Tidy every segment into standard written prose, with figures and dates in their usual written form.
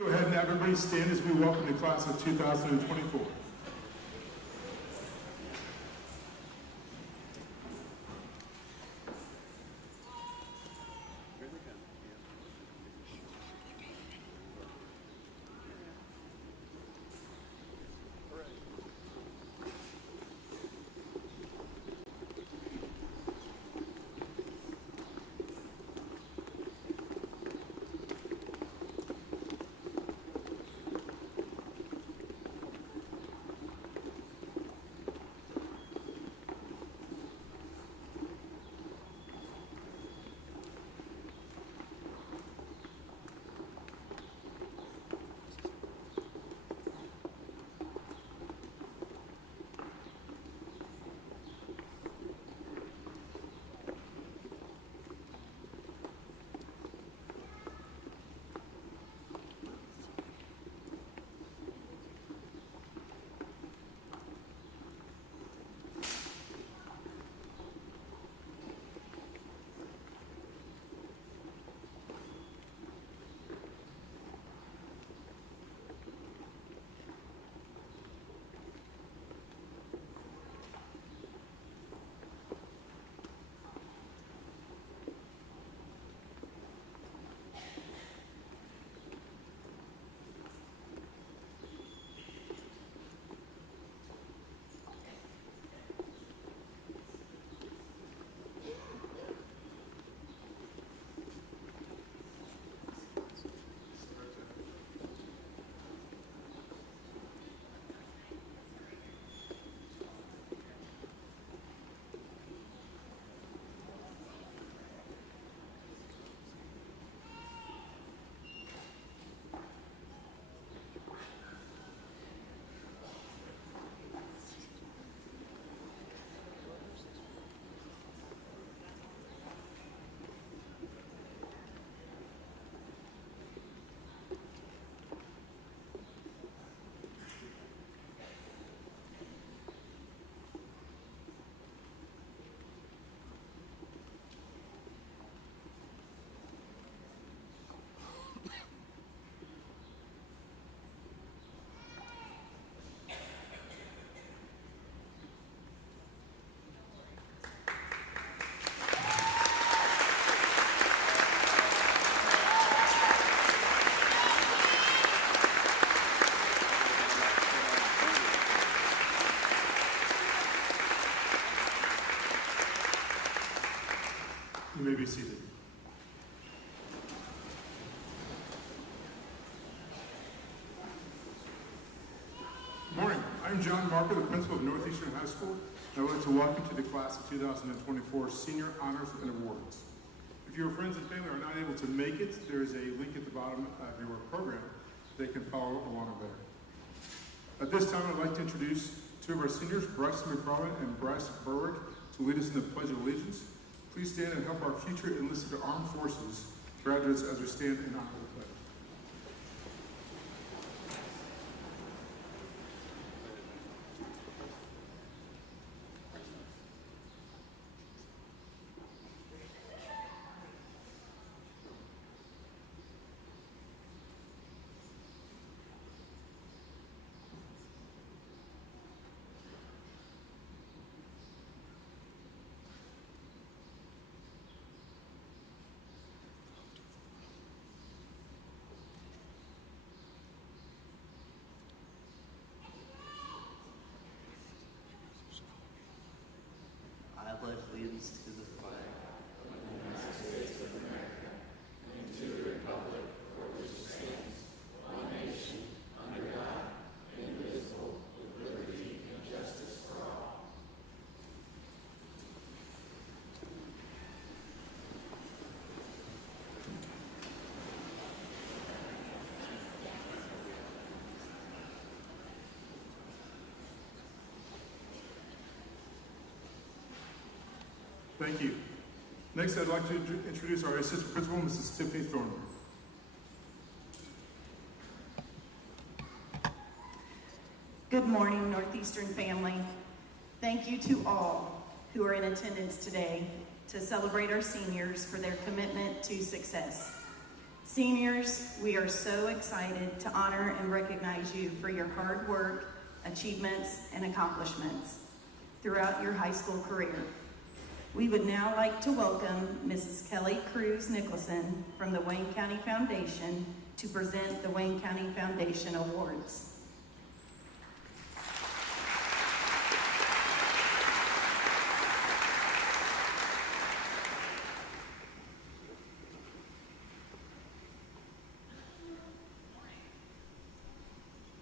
Go ahead and everybody stand as we welcome the class of 2024. You may be seated. Good morning. I'm John Marker, the principal of Northeastern High School, and I would like to welcome you to the class of 2024 Senior Honors and Awards. If your friends and family are not able to make it, there is a link at the bottom of your program they can follow along there. At this time, I'd like to introduce two of our seniors, Bryce McFarland and Bryce Berwick, to lead us in the Pledge of Allegiance. Please stand and help our future enlisted armed forces graduates as we stand in honor of the pledge. I pledge allegiance to the flag of the United States of America and to the republic for which it stands, one nation, under God, indivisible, with liberty and justice for all. Thank you. Next, I'd like to introduce our assistant principal, Mrs. Tiffany Thornburg. Good morning, Northeastern family. Thank you to all who are in attendance today to celebrate our seniors for their commitment to success. Seniors, we are so excited to honor and recognize you for your hard work, achievements, and accomplishments throughout your high school career. We would now like to welcome Mrs. Kelly Cruz Nicholson from the Wayne County Foundation to present the Wayne County Foundation Awards.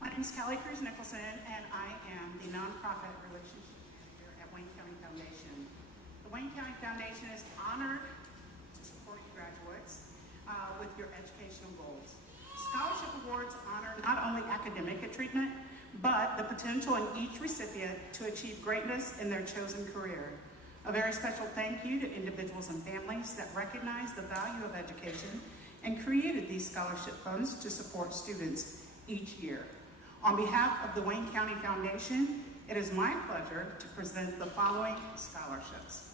My name is Kelly Cruz Nicholson, and I am the nonprofit relations here at Wayne County Foundation. The Wayne County Foundation is honored to support you graduates with your educational goals. Scholarship awards honor not only academic achievement, but the potential in each recipient to achieve greatness in their chosen career. A very special thank you to individuals and families that recognize the value of education and created these scholarship funds to support students each year. On behalf of the Wayne County Foundation, it is my pleasure to present the following scholarships.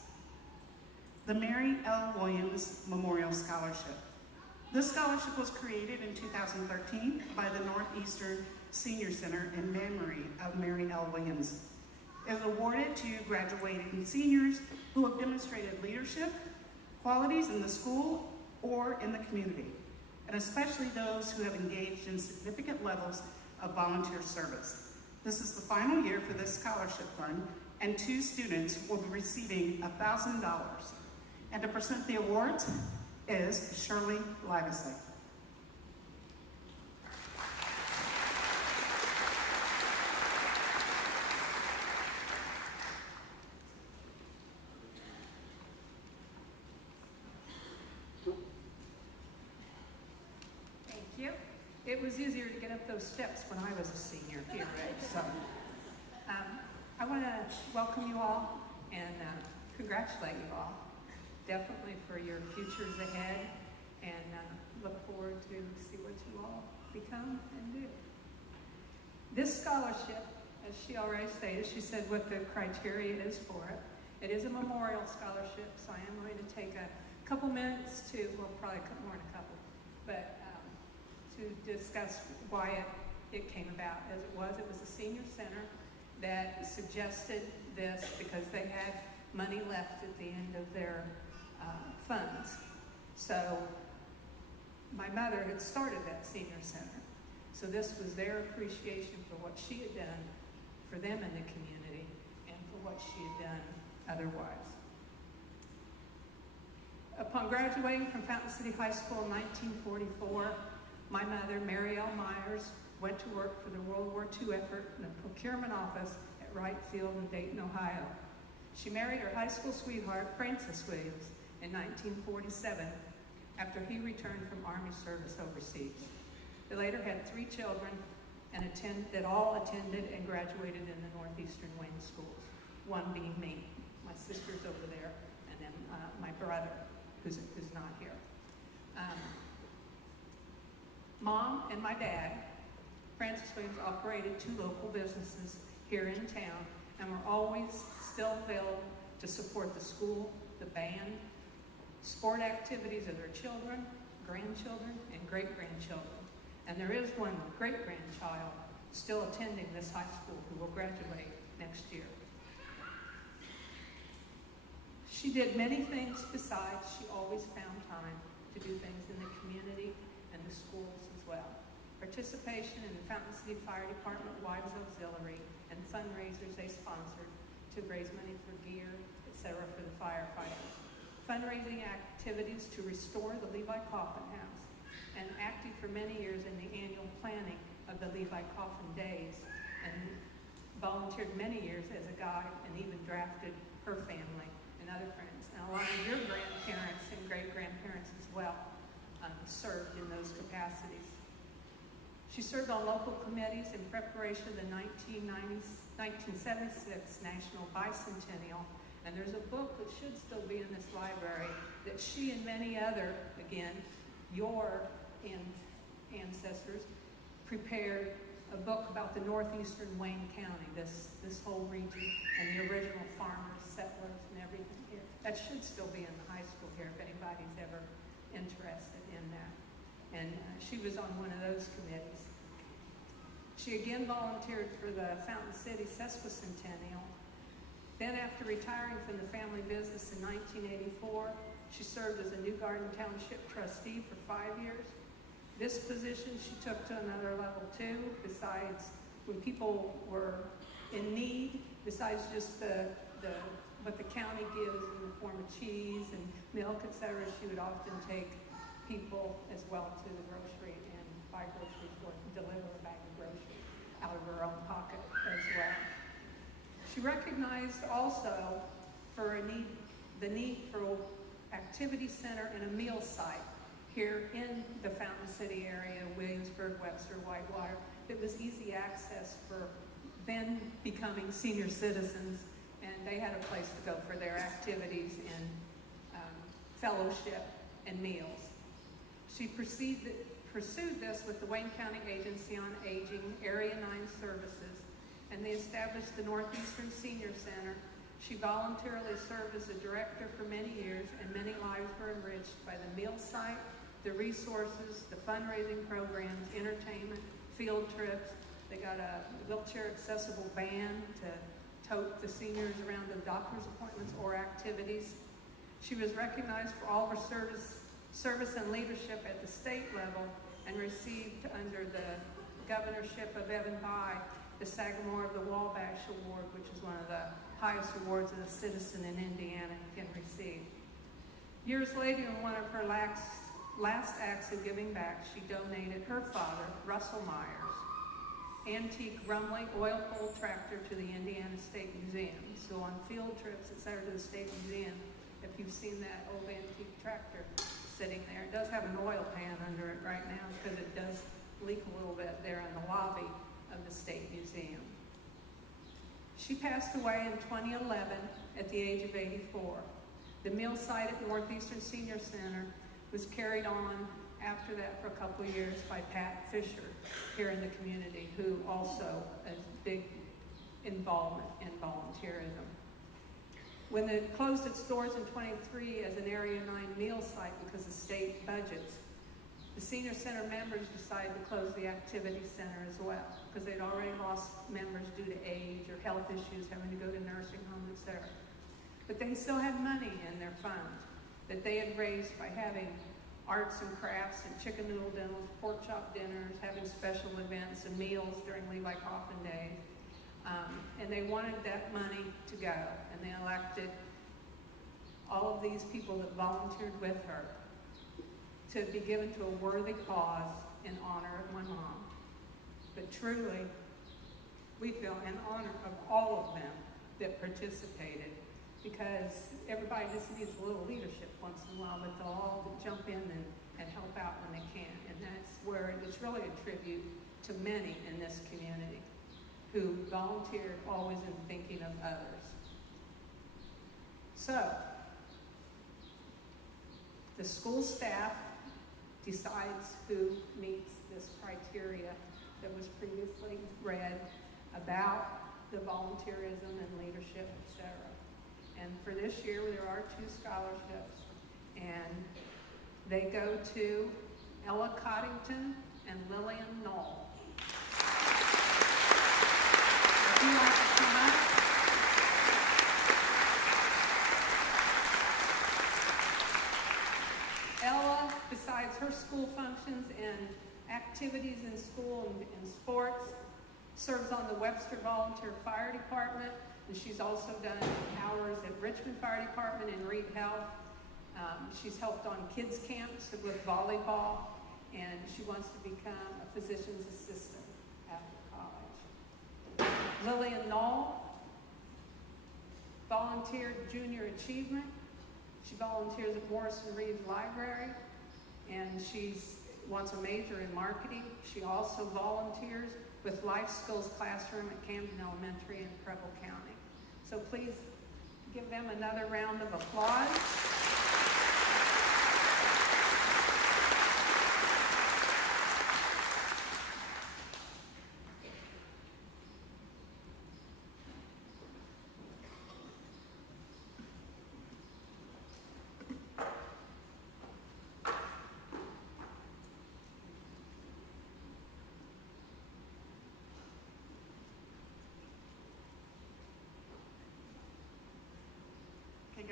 The Mary L. Williams Memorial Scholarship. This scholarship was created in 2013 by the Northeastern Senior Center in memory of Mary L. Williams. It is awarded to graduating seniors who have demonstrated leadership, qualities in the school or in the community, and especially those who have engaged in significant levels of volunteer service. This is the final year for this scholarship fund, and 2 students will be receiving $1,000. And to present the awards is Shirley Livesey. Thank you. It was easier to get up those steps when I was a senior here, so I want to welcome you all and congratulate you all, definitely for your futures ahead, and look forward to see what you all become and do. This scholarship, as she already stated, she said what the criteria is for it. It is a memorial scholarship, so I am going to take a couple minutes to, well, probably more than a couple, but to discuss why it came about. As it was a senior center that suggested this because they had money left at the end of their funds. So my mother had started that senior center. So this was their appreciation for what she had done for them in the community and for what she had done otherwise. Upon graduating from Fountain City High School in 1944, my mother, Mary L. Myers, went to work for the World War II effort in the procurement office at Wright Field in Dayton, Ohio. She married her high school sweetheart, Francis Williams, in 1947 after he returned from Army service overseas. They later had 3 children and that all attended and graduated in the Northeastern Wayne schools, one being me. My sister's over there, and then my brother, who's not here. Mom and my dad, Francis Williams, operated 2 local businesses here in town and were always still available to support the school, the band, sport activities of their children, grandchildren, and great-grandchildren. And there is one great-grandchild still attending this high school who will graduate next year. She did many things besides. She always found time to do things in the community and the schools as well. Participation in the Fountain City Fire Department Wives Auxiliary and fundraisers they sponsored to raise money for gear, etc. for the firefighters. Fundraising activities to restore the Levi Coffin House, and active for many years in the annual planning of the Levi Coffin Days, and volunteered many years as a guide and even drafted her family and other friends. And a lot of your grandparents and great-grandparents as well served in those capacities. She served on local committees in preparation of the 1976 National Bicentennial, and there's a book that should still be in this library that she and many other, again, your ancestors, prepared a book about the Northeastern Wayne County, this whole region, and the original farmers, settlers, and everything here. That should still be in the high school here if anybody's ever interested in that. and she was on one of those committees. She again volunteered for the Fountain City Sesquicentennial. Then after retiring from the family business in 1984, she served as a New Garden Township trustee for 5 years. This position she took to another level too, besides when people were in need, besides just what the county gives in the form of cheese and milk, etc., she would often take people as well to the grocery and buy groceries or deliver a bag of groceries out of her own pocket as well. She recognized also for the need for activity center and a meal site here in the Fountain City area, Williamsburg, Webster, Whitewater, that was easy access for then becoming senior citizens, and they had a place to go for their activities and fellowship and meals. She pursued this with the Wayne County Agency on Aging Area 9 Services, and they established the Northeastern Senior Center. She voluntarily served as a director for many years, and many lives were enriched by the meal site, the resources, the fundraising programs, entertainment, field trips. They got a wheelchair accessible van to tote the seniors around to doctor's appointments or activities. She was recognized for all of her service and leadership at the state level, and received under the governorship of Evan Bayh the Sagamore of the Wabash Award, which is one of the highest awards that a citizen in Indiana can receive. Years later, in one of her last acts of giving back, she donated her father, Russell Myers' antique Rumley oil pull tractor to the Indiana State Museum. So on field trips, etc., to the State Museum, if you've seen that old antique tractor sitting there, it does have an oil pan under it right now because it does leak a little bit there in the lobby of the State Museum. She passed away in 2011 at the age of 84. The meal site at Northeastern Senior Center was carried on after that for a couple of years by Pat Fisher here in the community, who also has big involvement in volunteerism. When it closed its doors in 23 as an Area 9 meal site because of state budgets, the senior center members decided to close the activity center as well, because they'd already lost members due to age or health issues, having to go to nursing homes, etc. But they still had money in their fund that they had raised by having arts and crafts and chicken noodle dinners, pork chop dinners, having special events and meals during Levi Coffin Day. And they wanted that money to go, and they elected all of these people that volunteered with her to be given to a worthy cause in honor of my mom. But truly, we feel in honor of all of them that participated, because everybody just needs a little leadership once in a while, but they'll all jump in and help out when they can. And that's where it's really a tribute to many in this community who volunteered always in thinking of others. So, the school staff decides who meets this criteria that was previously read about the volunteerism and leadership, etc. And for this year, there are 2 scholarships, and they go to Ella Coddington and Lillian Knoll. If you want to come up. Ella, besides her school functions and activities in school and sports, serves on the Webster Volunteer Fire Department, and she's also done hours at Richmond Fire Department and Reed Health. She's helped on kids camps with volleyball, and she wants to become a physician's assistant after college. Lillian Knoll volunteered Junior Achievement. She volunteers at Morrison Reeves Library, and she wants a major in marketing. She also volunteers with Life Skills Classroom at Camden Elementary in Preble County. So please give them another round of applause.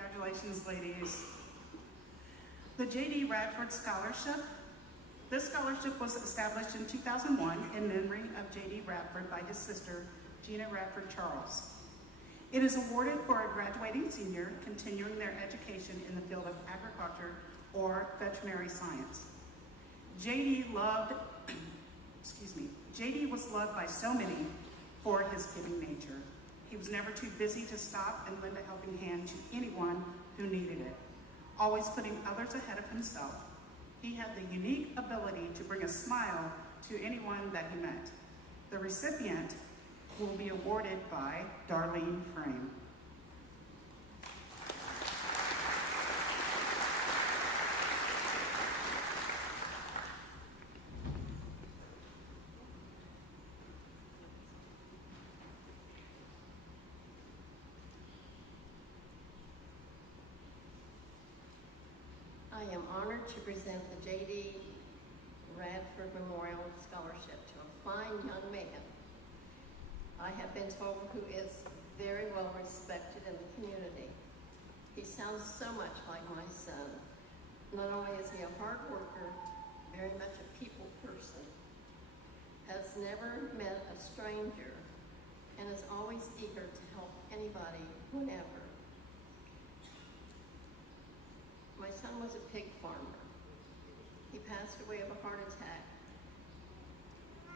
Congratulations, ladies. The J.D. Radford Scholarship. This scholarship was established in 2001 in memory of J.D. Radford by his sister, Gina Radford Charles. It is awarded for a graduating senior continuing their education in the field of agriculture or veterinary science. J.D. was loved by so many for his giving nature. He was never too busy to stop and lend a helping hand to anyone who needed it, always putting others ahead of himself. He had the unique ability to bring a smile to anyone that he met. The recipient will be awarded by Darlene Frame. I am honored to present the J.D. Radford Memorial Scholarship to a fine young man I have been told who is very well respected in the community. He sounds so much like my son. Not only is he a hard worker, very much a people person, has never met a stranger, and is always eager to help anybody whenever. My son was a pig farmer. He passed away of a heart attack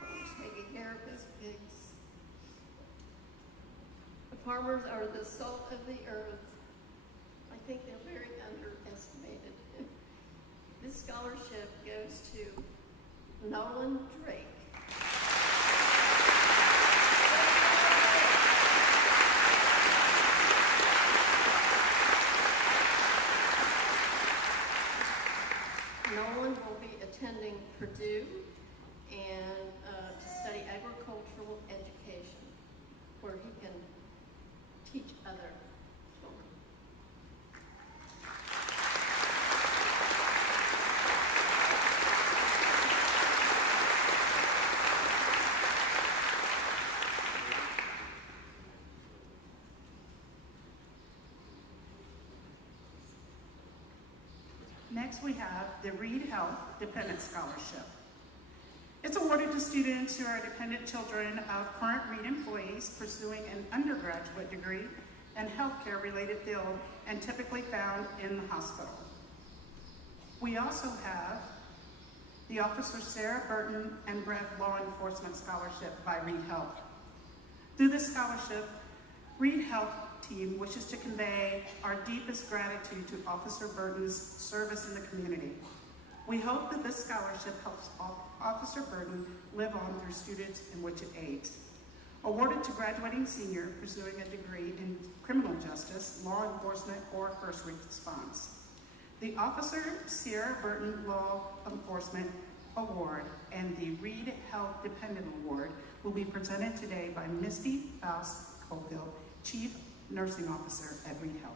while taking care of his pigs. The farmers are the salt of the earth. I think they're very underestimated. This scholarship goes to Nolan Drake. Nolan will be attending Purdue and to study agricultural education, where he can teach other children. Next, we have the Reed Health Dependent Scholarship. It's awarded to students who are dependent children of current Reed employees pursuing an undergraduate degree in healthcare-related field and typically found in the hospital. We also have the Officer Sarah Burton and Brev Law Enforcement Scholarship by Reed Health. Through this scholarship, Reed Health team wishes to convey our deepest gratitude to Officer Burton's service in the community. We hope that this scholarship helps Officer Burton live on through students in which it aids. Awarded to graduating senior pursuing a degree in criminal justice, law enforcement, or first response. The Officer Sierra Burton Law Enforcement Award and the Reed Health Dependent Award will be presented today by Misty Faust Cofield, Chief Nursing Officer at Reed Health.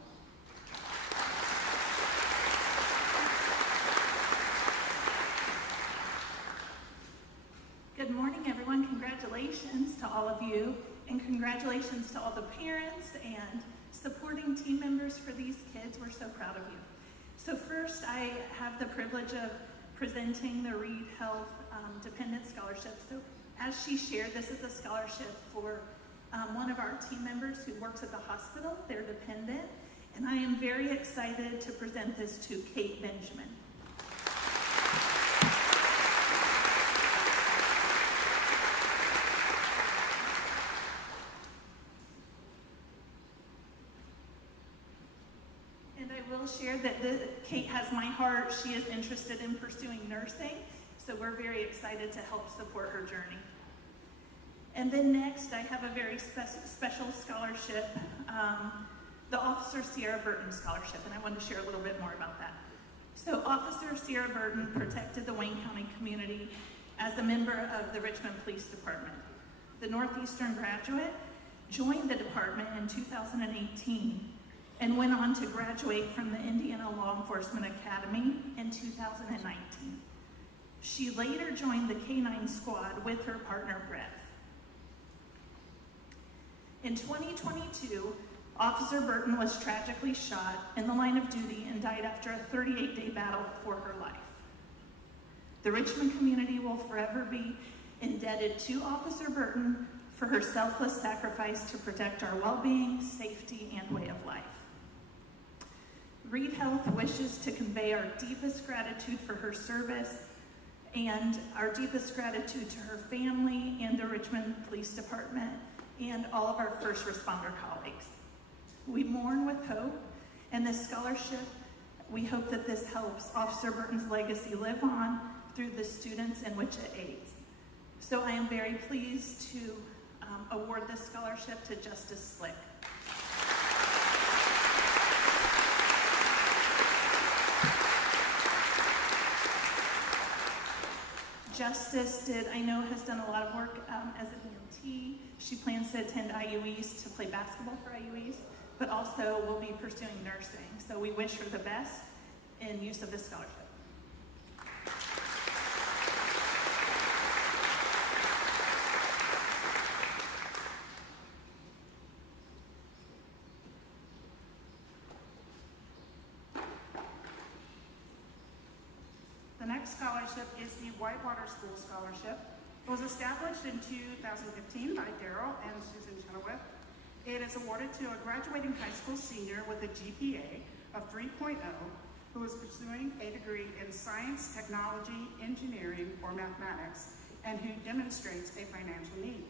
Good morning, everyone. Congratulations to all of you, and congratulations to all the parents and supporting team members for these kids. We're so proud of you. So first, I have the privilege of presenting the Reed Health Dependent Scholarship. So as she shared, this is a scholarship for one of our team members who works at the hospital. They're dependent, and I am very excited to present this to Kate Benjamin. And I will share that Kate has my heart. She is interested in pursuing nursing, so we're very excited to help support her journey. And then next, I have a very special scholarship, the Officer Sierra Burton Scholarship, and I wanted to share a little bit more about that. So Officer Sierra Burton protected the Wayne County community as a member of the Richmond Police Department. The Northeastern graduate joined the department in 2018 and went on to graduate from the Indiana Law Enforcement Academy in 2019. She later joined the K-9 squad with her partner, Brev. In 2022, Officer Burton was tragically shot in the line of duty and died after a 38-day battle for her life. The Richmond community will forever be indebted to Officer Burton for her selfless sacrifice to protect our well-being, safety, and way of life. Reed Health wishes to convey our deepest gratitude for her service and our deepest gratitude to her family and the Richmond Police Department and all of our first responder colleagues. We mourn with hope, and this scholarship, we hope that this helps Officer Burton's legacy live on through the students in which it aids. So I am very pleased to award this scholarship to Justice Slick. Justice has done a lot of work as an EMT. She plans to attend IUEs to play basketball for IUEs, but also will be pursuing nursing. So we wish her the best in use of this scholarship. The next scholarship is the Whitewater School Scholarship. It was established in 2015 by Daryl and Susan Chenoweth. It is awarded to a graduating high school senior with a GPA of 3.0 who is pursuing a degree in science, technology, engineering, or mathematics, and who demonstrates a financial need.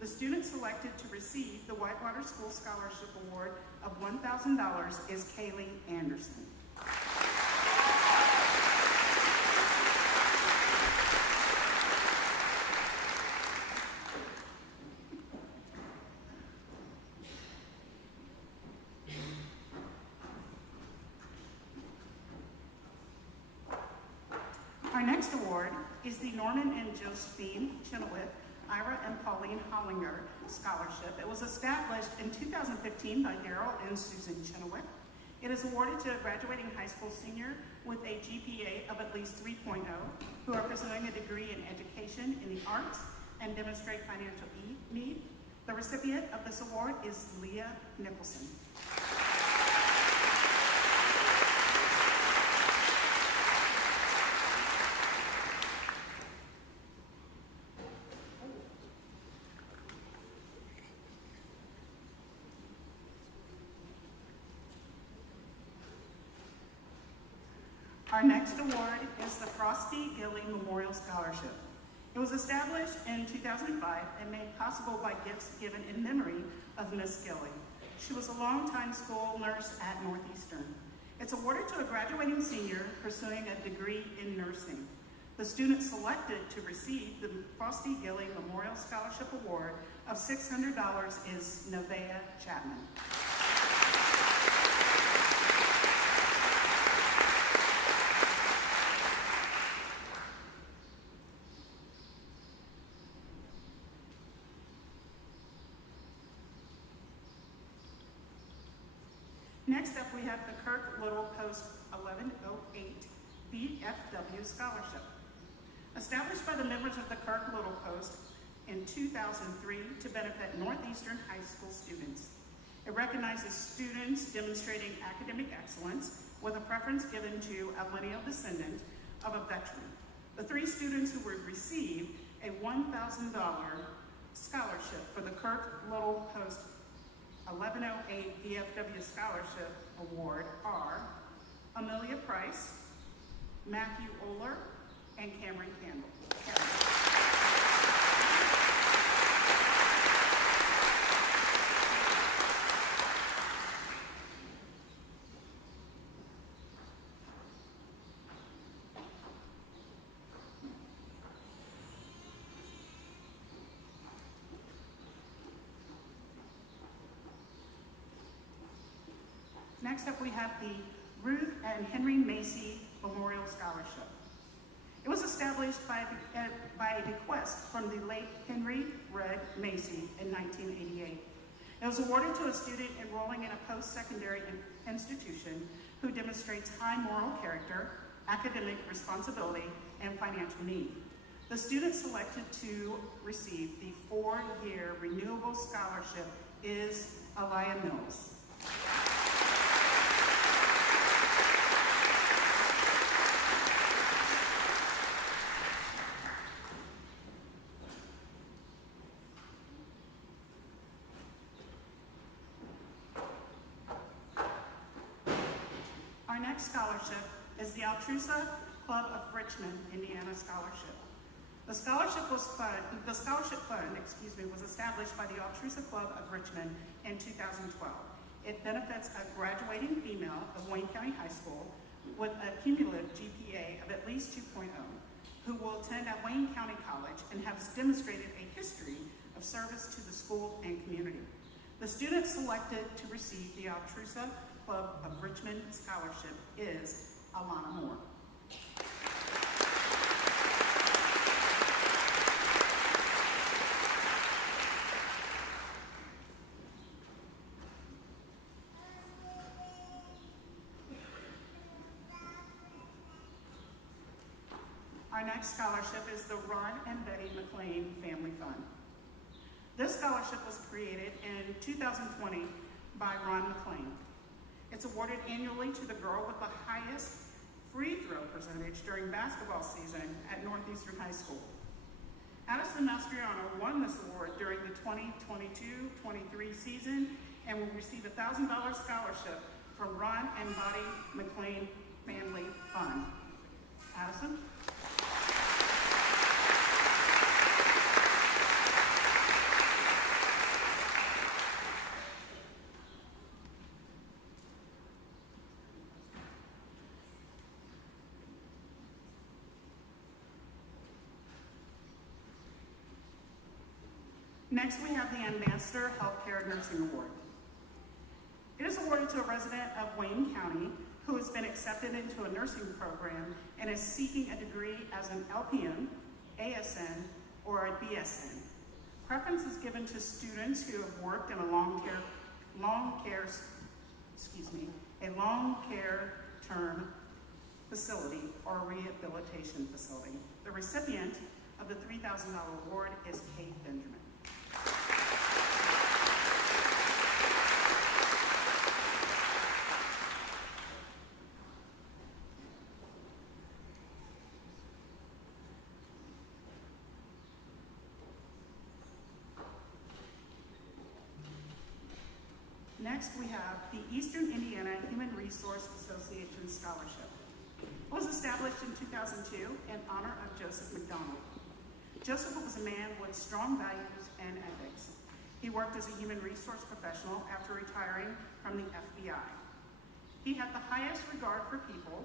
The student selected to receive the Whitewater School Scholarship Award of $1,000 is Kaylee Anderson. Our next award is the Norman and Josephine Chenoweth, Ira and Pauline Hollinger Scholarship. It was established in 2015 by Daryl and Susan Chenoweth. It is awarded to a graduating high school senior with a GPA of at least 3.0 who are pursuing a degree in education in the arts and demonstrate financial need. The recipient of this award is Leah Nicholson. Our next award is the Frosty Gilly Memorial Scholarship. It was established in 2005 and made possible by gifts given in memory of Miss Gilly. She was a longtime school nurse at Northeastern. It's awarded to a graduating senior pursuing a degree in nursing. The student selected to receive the Frosty Gilly Memorial Scholarship Award of $600 is Nevaeh Chapman. Next up, we have the Kirk Little Post 1108 VFW Scholarship. Established by the members of the Kirk Little Post in 2003 to benefit Northeastern high school students. It recognizes students demonstrating academic excellence with a preference given to a lineal descendant of a veteran. The three students who would receive a $1,000 scholarship for the Kirk Little Post 1108 VFW Scholarship Award are Amelia Price, Matthew Oler, and Cameron Campbell. Next up, we have the Ruth and Henry Macy Memorial Scholarship. It was established by a bequest from the late Henry Red Macy in 1988. It was awarded to a student enrolling in a post-secondary institution who demonstrates high moral character, academic responsibility, and financial need. The student selected to receive the 4-year renewable scholarship is Aliyah Mills. Our next scholarship is the Altrusa Club of Richmond, Indiana Scholarship. The scholarship fund, was established by the Altrusa Club of Richmond in 2012. It benefits a graduating female of Wayne County High School with a cumulative GPA of at least 2.0, who will attend at Wayne County College and has demonstrated a history of service to the school and community. The student selected to receive the Altrusa Club of Richmond Scholarship is Alana Moore. Our next scholarship is the Ron and Betty McLean Family Fund. This scholarship was created in 2020 by Ron McLean. It's awarded annually to the girl with the highest free throw percentage during basketball season at Northeastern High School. Addison Mastriano won this award during the 2022-23 season and will receive a $1,000 scholarship from Ron and Betty McLean Family Fund. Addison? Next, we have the Ambassador Healthcare Nursing Award. It is awarded to a resident of Wayne County who has been accepted into a nursing program and is seeking a degree as an LPN, ASN, or a BSN. Preference is given to students who have worked in a long care term facility or rehabilitation facility. The recipient of the $3,000 award is Kate Benjamin. Next, we have the Eastern Indiana Human Resource Association Scholarship. It was established in 2002 in honor of Joseph McDonald. Joseph was a man with strong values and ethics. He worked as a human resource professional after retiring from the FBI. He had the highest regard for people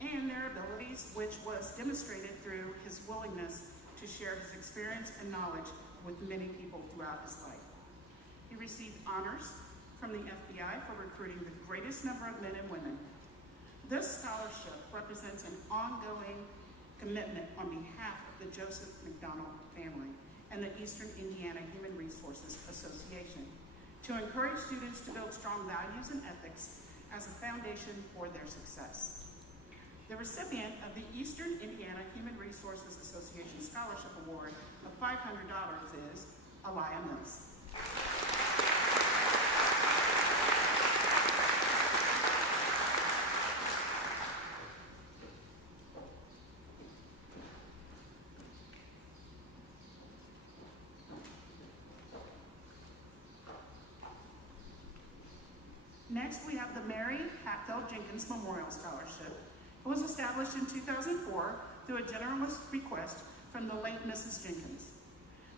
and their abilities, which was demonstrated through his willingness to share his experience and knowledge with many people throughout his life. He received honors from the FBI for recruiting the greatest number of men and women. This scholarship represents an ongoing commitment on behalf of the Joseph McDonald family and the Eastern Indiana Human Resources Association to encourage students to build strong values and ethics as a foundation for their success. The recipient of the Eastern Indiana Human Resources Association Scholarship Award of $500 is Alaya Mills. Next, we have the Mary Hatfield Jenkins Memorial Scholarship. It was established in 2004 through a generous request from the late Mrs. Jenkins.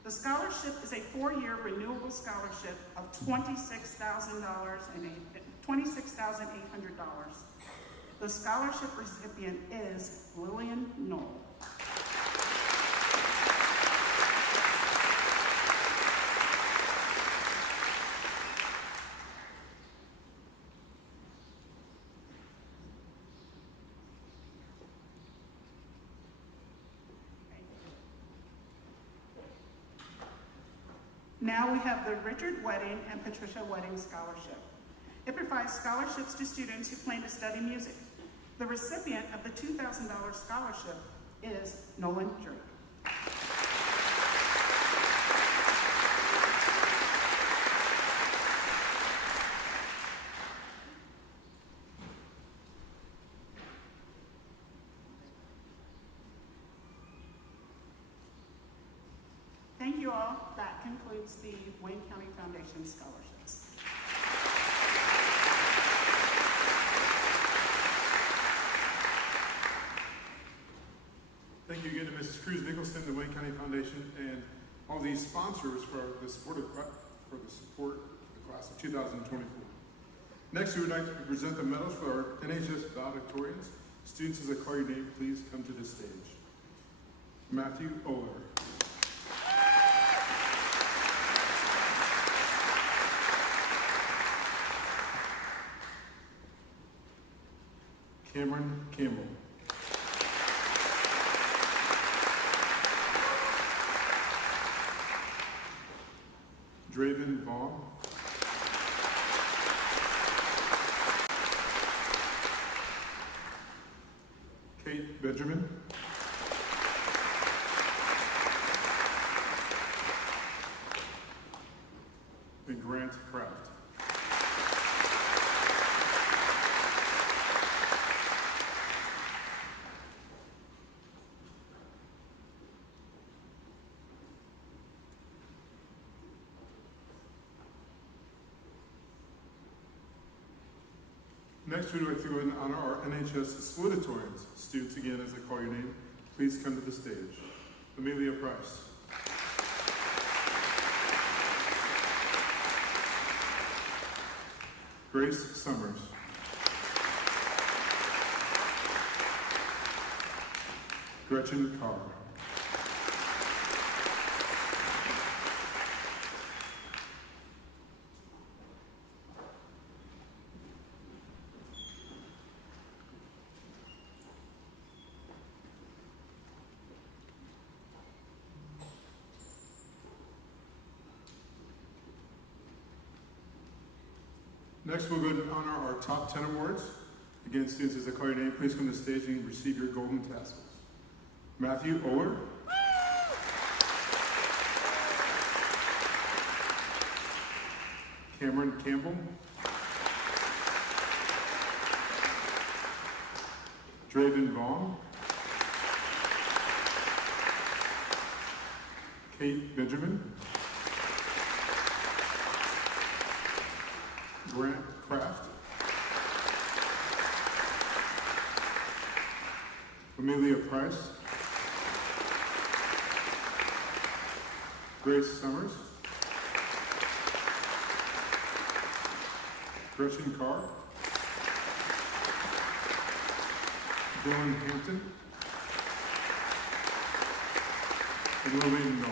The scholarship is a 4-year renewable scholarship of $26,800. The scholarship recipient is Lillian Knoll. Now we have the Richard Wedding and Patricia Wedding Scholarship. It provides scholarships to students who plan to study music. The recipient of the $2,000 scholarship is Nolan Drake. includes the Wayne County Foundation scholarships. Thank you again to Mrs. Cruz Nicholson, the Wayne County Foundation, and all these sponsors for the support of the class of 2024. Next, we would like to present the medals for our NHS valedictorians. Students, as I call your name, please come to the stage. Matthew Oler. Cameron Campbell. Draven Vaughn. Kate Benjamin. And Grant Kraft. Next, we'd like to go ahead and honor our NHS salutatorians. Students, again, as I call your name, please come to the stage. Amelia Price. Grace Summers. Gretchen Carr. Next, we'll go ahead and honor our top 10 awards. Again, students, as I call your name, please come to the stage and receive your golden tassels. Matthew Oler. Cameron Campbell. Draven Vaughn. Kate Benjamin. Grant Kraft. Amelia Price. Grace Summers. Gretchen Carr. Dylan Hampton. And Lillian Knoll.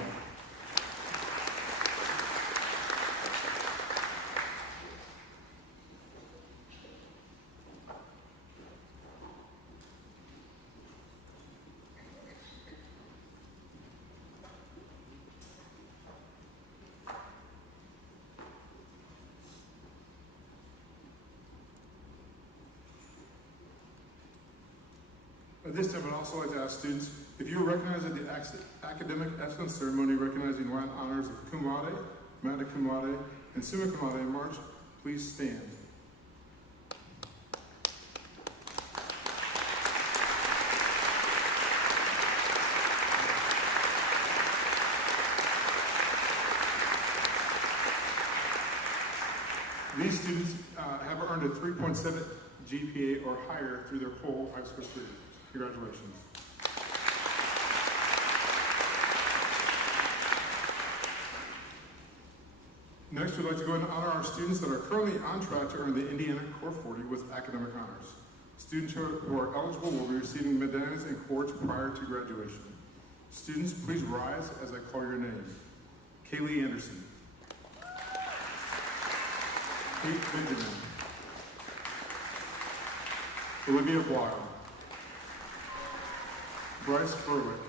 At this time, I'd also like to ask students, if you were recognized at the Academic Excellence Ceremony recognizing Latin honors of cum laude, magna cum laude, and summa cum laude in March, please stand. These students have earned a 3.7 GPA or higher through their whole high school career. Congratulations. Next, we'd like to go ahead and honor our students that are currently on track to earn the Indiana Core 40 with academic honors. Students who are eligible will be receiving medallions and cords prior to graduation. Students, please rise as I call your name. Kaylee Anderson. Kate Benjamin. Olivia Weil. Bryce Berwick.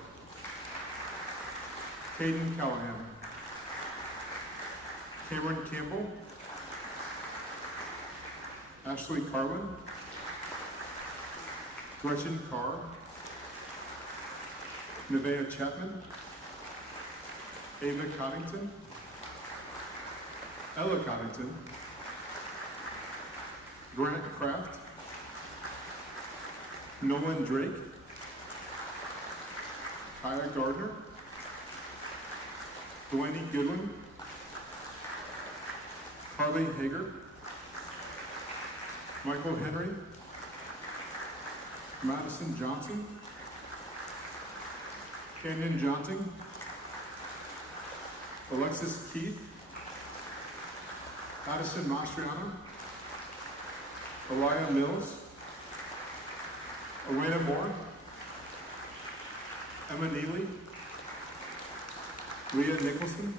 Caden Callahan. Cameron Campbell. Ashley Carlin. Gretchen Carr. Nevaeh Chapman. Ava Coddington. Ella Coddington. Grant Kraft. Nolan Drake. Kaya Gardner. Delaney Goodwin. Harley Hager, Michael Henry, Madison Johnson, Canyon Johnson, Alexis Keith, Addison Mastriano, Elia Mills, Elena Moore, Emma Neely, Leah Nicholson,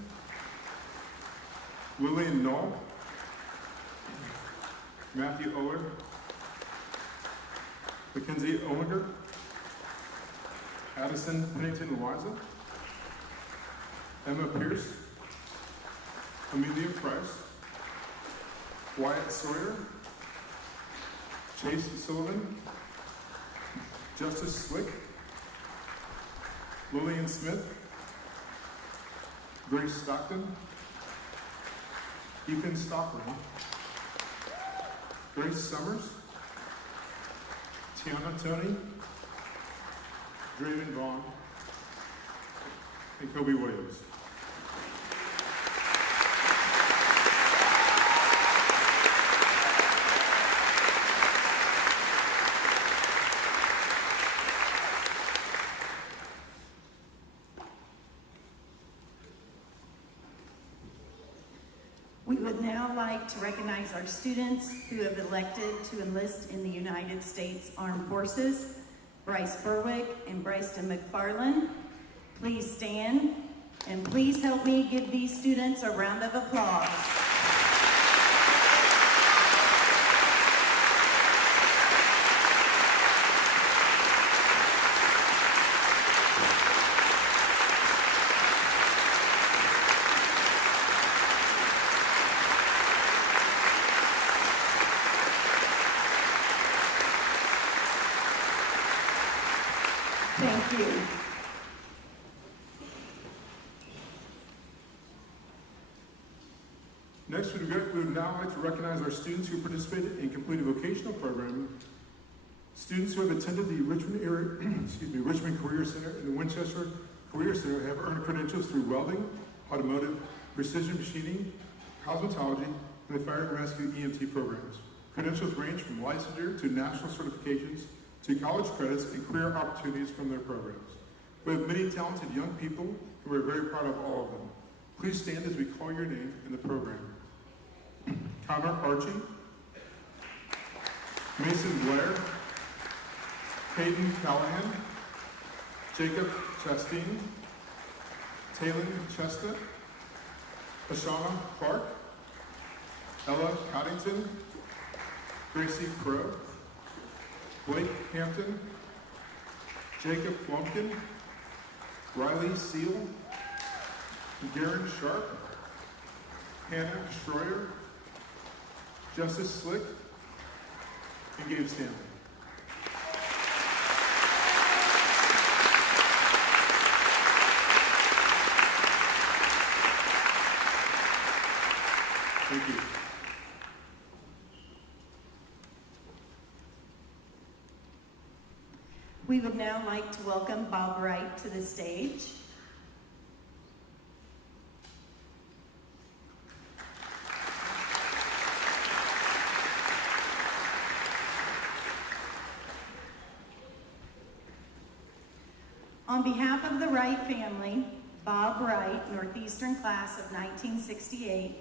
Lillian Knoll, Matthew Oler, Mackenzie Olinger, Addison Pennington Liza, Emma Pierce, Amelia Price, Wyatt Sawyer, Chase Sullivan, Justice Slick, Lillian Smith, Grace Stockton, Ethan Stocklin, Grace Summers, Tiana Tony, Draven Vaughn, and Kobe Williams. We would now like to recognize our students who have elected to enlist in the United States Armed Forces, Bryce Berwick and Bryson McFarland. Please stand, and please help me give these students a round of applause. Thank you. Next, we would now like to recognize our students who participated in completed vocational programming, students who have attended the Richmond Career Center and the Winchester Career Center have earned credentials through welding, automotive, precision machining, cosmetology, and the fire and rescue EMT programs. Credentials range from licensure to national certifications to college credits and career opportunities from their programs. We have many talented young people, and we're very proud of all of them. Please stand as we call your name in the program. Connor Archie, Mason Blair, Hayden Callahan, Jacob Chastain, Taylor Chestnut, Ashana Clark, Ella Coddington, Gracie Crow, Blake Hampton, Jacob Plumpkin, Riley Seal, Darren Sharp, Hannah Schroyer, Justice Slick, and Gabe Stanley. Thank you. We would now like to welcome Bob Wright to the stage. On behalf of the Wright family, Bob Wright, Northeastern class of 1968,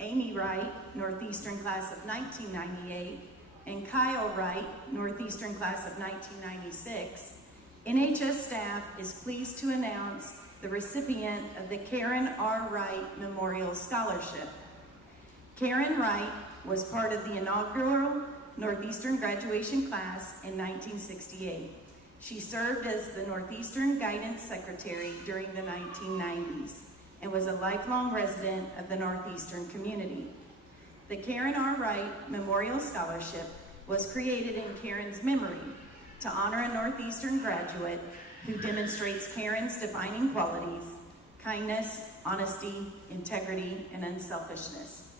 Amy Wright, Northeastern class of 1998, and Kyle Wright, Northeastern class of 1996, NHS staff is pleased to announce the recipient of the Karen R. Wright Memorial Scholarship. Karen Wright was part of the inaugural Northeastern graduation class in 1968. She served as the Northeastern Guidance Secretary during the 1990s and was a lifelong resident of the Northeastern community. The Karen R. Wright Memorial Scholarship was created in Karen's memory to honor a Northeastern graduate who demonstrates Karen's defining qualities: kindness, honesty, integrity, and unselfishness.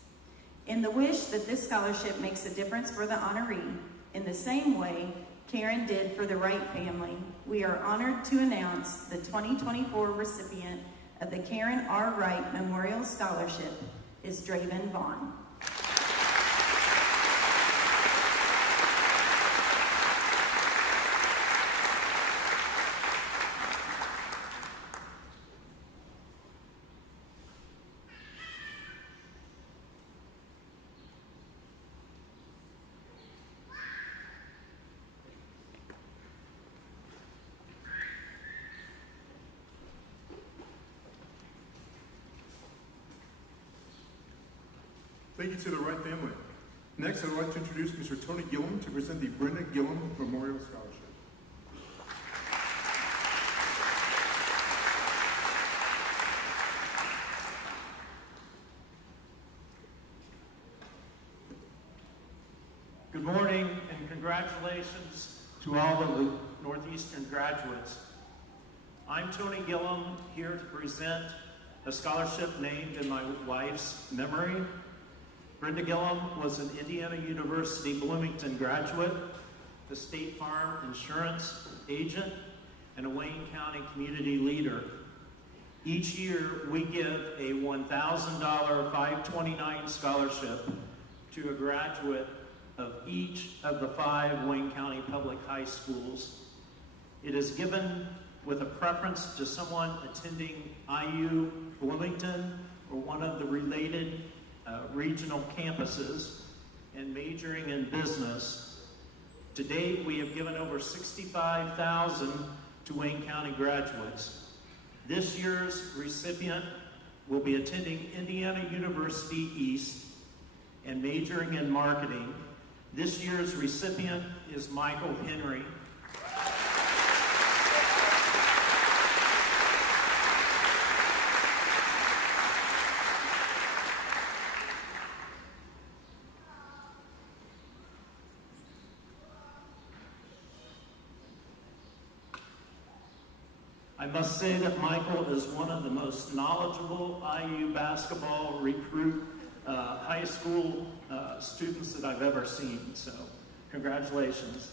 In the wish that this scholarship makes a difference for the honoree, in the same way Karen did for the Wright family, we are honored to announce the 2024 recipient of the Karen R. Wright Memorial Scholarship is Draven Vaughn. Thank you to the Wright family. Next, I'd like to introduce Mr. Tony Gillum to present the Brenda Gillum Memorial Scholarship. Good morning and congratulations to all of the Northeastern graduates. I'm Tony Gillum, here to present a scholarship named in my wife's memory. Brenda Gillum was an Indiana University Bloomington graduate, a State Farm insurance agent, and a Wayne County community leader. Each year, we give a $1,000 529 scholarship to a graduate of each of the 5 Wayne County public high schools. It is given with a preference to someone attending IU Bloomington or one of the related regional campuses and majoring in business. To date, we have given over $65,000 to Wayne County graduates. This year's recipient will be attending Indiana University East and majoring in marketing. This year's recipient is Michael Henry. I must say that Michael is one of the most knowledgeable IU basketball recruit high school students that I've ever seen, so congratulations.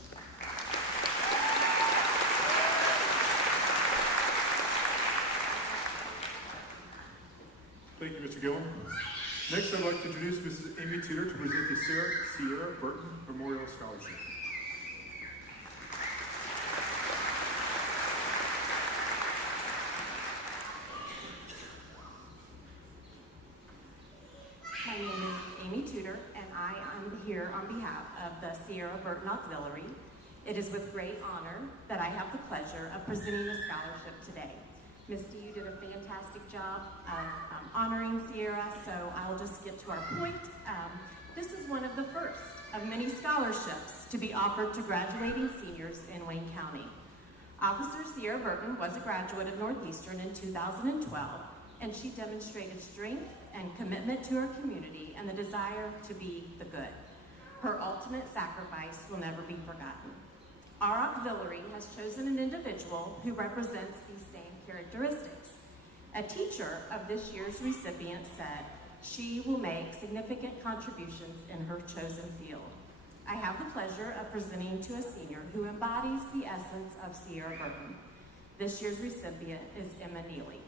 Thank you, Mr. Gillum. Next, I'd like to introduce Mrs. Amy Tudor to present the Sierra Burton Memorial Scholarship. My name is Amy Tudor, and I am here on behalf of the Sierra Burton Auxiliary. It is with great honor that I have the pleasure of presenting the scholarship today. Misty, you did a fantastic job of honoring Sierra, so I'll just get to our point. This is one of the first of many scholarships to be offered to graduating seniors in Wayne County. Officer Sierra Burton was a graduate of Northeastern in 2012, and she demonstrated strength and commitment to her community and the desire to be the good. Her ultimate sacrifice will never be forgotten. Our auxiliary has chosen an individual who represents these same characteristics. A teacher of this year's recipient said she will make significant contributions in her chosen field. I have the pleasure of presenting to a senior who embodies the essence of Sierra Burton. This year's recipient is Emma Neely.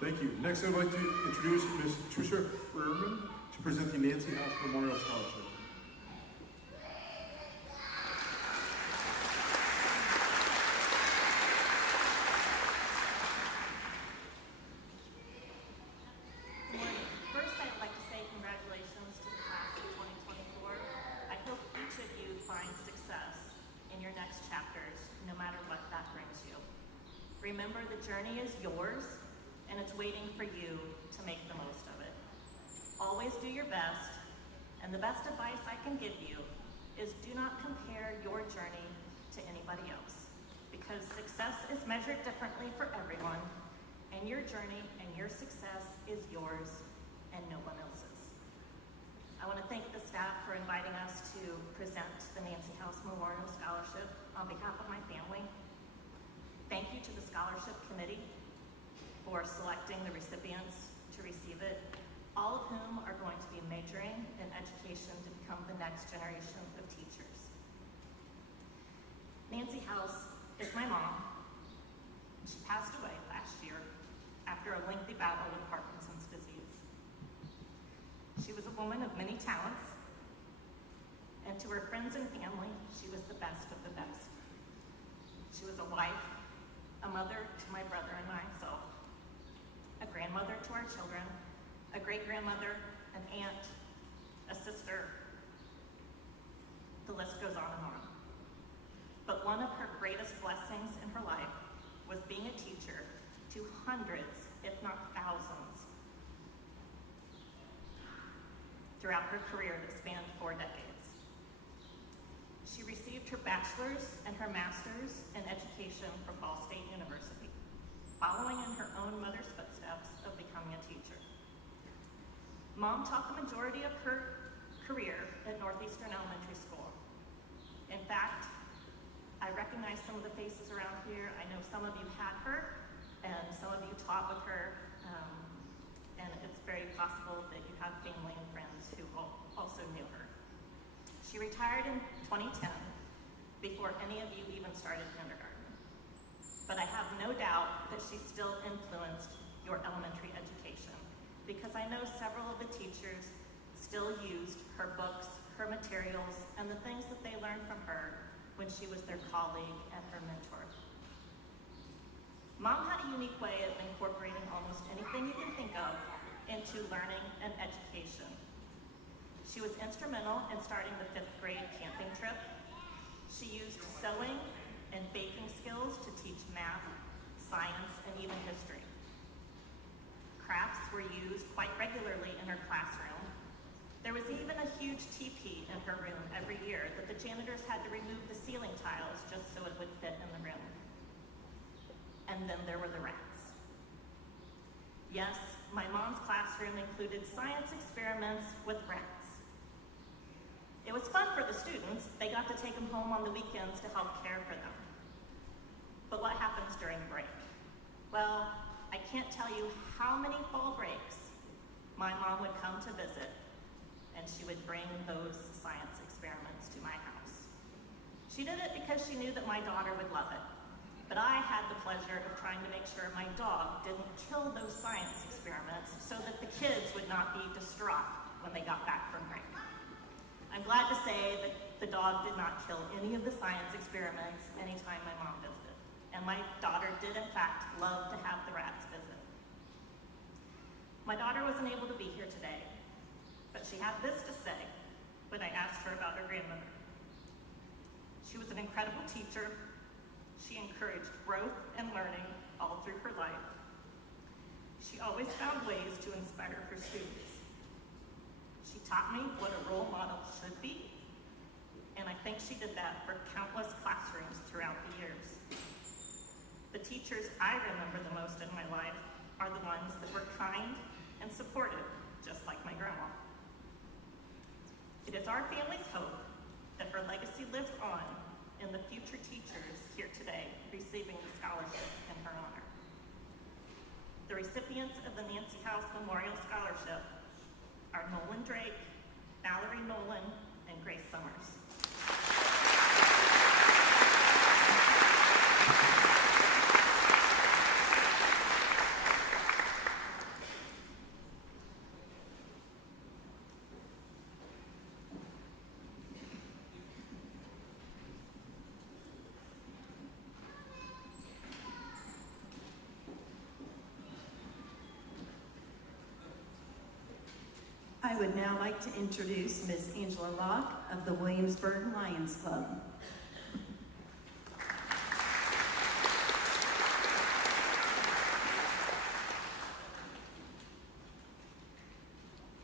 Thank you. Next, I'd like to introduce Ms. Tricia Furman to present the Nancy House Memorial Scholarship. Good morning. First, I'd like to say congratulations to the class of 2024. I hope each of you find success in your next chapters, no matter what that brings you. Remember, the journey is yours, and it's waiting for you to make the most of it. Always do your best, and the best advice I can give you is do not compare your journey to anybody else, because success is measured differently for everyone, and your journey and your success is yours and no one else's. I want to thank the staff for inviting us to present the Nancy House Memorial Scholarship on behalf of my family. Thank you to the Scholarship Committee for selecting the recipients to receive it, all of whom are going to be majoring in education to become the next generation of teachers. Nancy House is my mom. She passed away last year after a lengthy battle with Parkinson's disease. She was a woman of many talents, and to her friends and family, she was the best of the best. She was a wife, a mother to my brother and myself, a grandmother to our children, a great-grandmother, an aunt, a sister. The list goes on and on. But one of her greatest blessings in her life was being a teacher to hundreds, if not thousands, throughout her career that spanned 4 decades. She received her bachelor's and her master's in education from Ball State University, following in her own mother's footsteps of becoming a teacher. Mom taught the majority of her career at Northeastern Elementary School. In fact, I recognize some of the faces around here. I know some of you had her, and some of you taught with her, and it's very possible that you have family and friends who also knew her. She retired in 2010, before any of you even started kindergarten. But I have no doubt that she still influenced your elementary education, because I know several of the teachers still used her books, her materials, and the things that they learned from her when she was their colleague and her mentor. Mom had a unique way of incorporating almost anything you can think of into learning and education. She was instrumental in starting the 5th grade camping trip. She used sewing and baking skills to teach math, science, and even history. Crafts were used quite regularly in her classroom. There was even a huge teepee in her room every year that the janitors had to remove the ceiling tiles just so it would fit in the room. And then there were the rats. Yes, my mom's classroom included science experiments with rats. It was fun for the students. They got to take them home on the weekends to help care for them. But what happens during break? Well, I can't tell you how many fall breaks my mom would come to visit, and she would bring those science experiments to my house. She did it because she knew that my daughter would love it. But I had the pleasure of trying to make sure my dog didn't kill those science experiments so that the kids would not be distraught when they got back from break. I'm glad to say that the dog did not kill any of the science experiments anytime my mom visited. And my daughter did, in fact, love to have the rats visit. My daughter wasn't able to be here today, but she had this to say when I asked her about her grandmother. She was an incredible teacher. She encouraged growth and learning all through her life. She always found ways to inspire her students. She taught me what a role model should be, and I think she did that for countless classrooms throughout the years. The teachers I remember the most in my life are the ones that were kind and supportive, just like my grandma. It is our family's hope that her legacy lives on in the future teachers here today receiving the scholarship in her honor. The recipients of the Nancy House Memorial Scholarship are Nolan Drake, Valerie Nolan, and Grace Summers. I would now like to introduce Ms. Angela Locke of the Williamsburg Lions Club.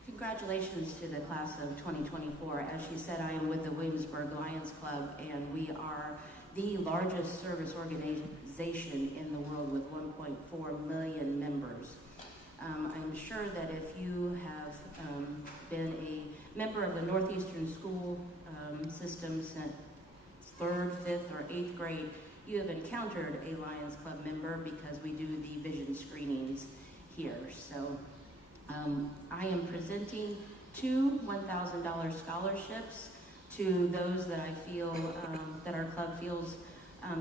Congratulations to the class of 2024. As she said, I am with the Williamsburg Lions Club, and we are the largest service organization in the world with 1.4 million members. I'm sure that if you have been a member of the Northeastern school system since 3rd, 5th, or 8th grade, you have encountered a Lions Club member because we do the vision screenings here. So I am presenting 2 $1,000 scholarships to those that I feel that our club feels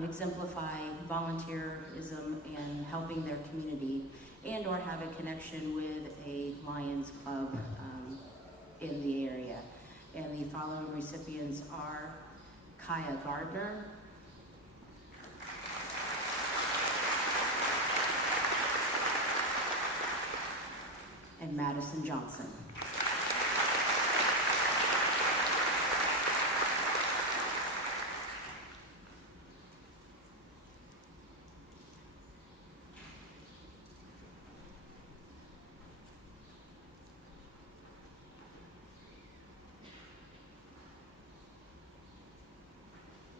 exemplify volunteerism and helping their community, and or have a connection with a Lions Club in the area. And the following recipients are Kaya Gardner, and Madison Johnson.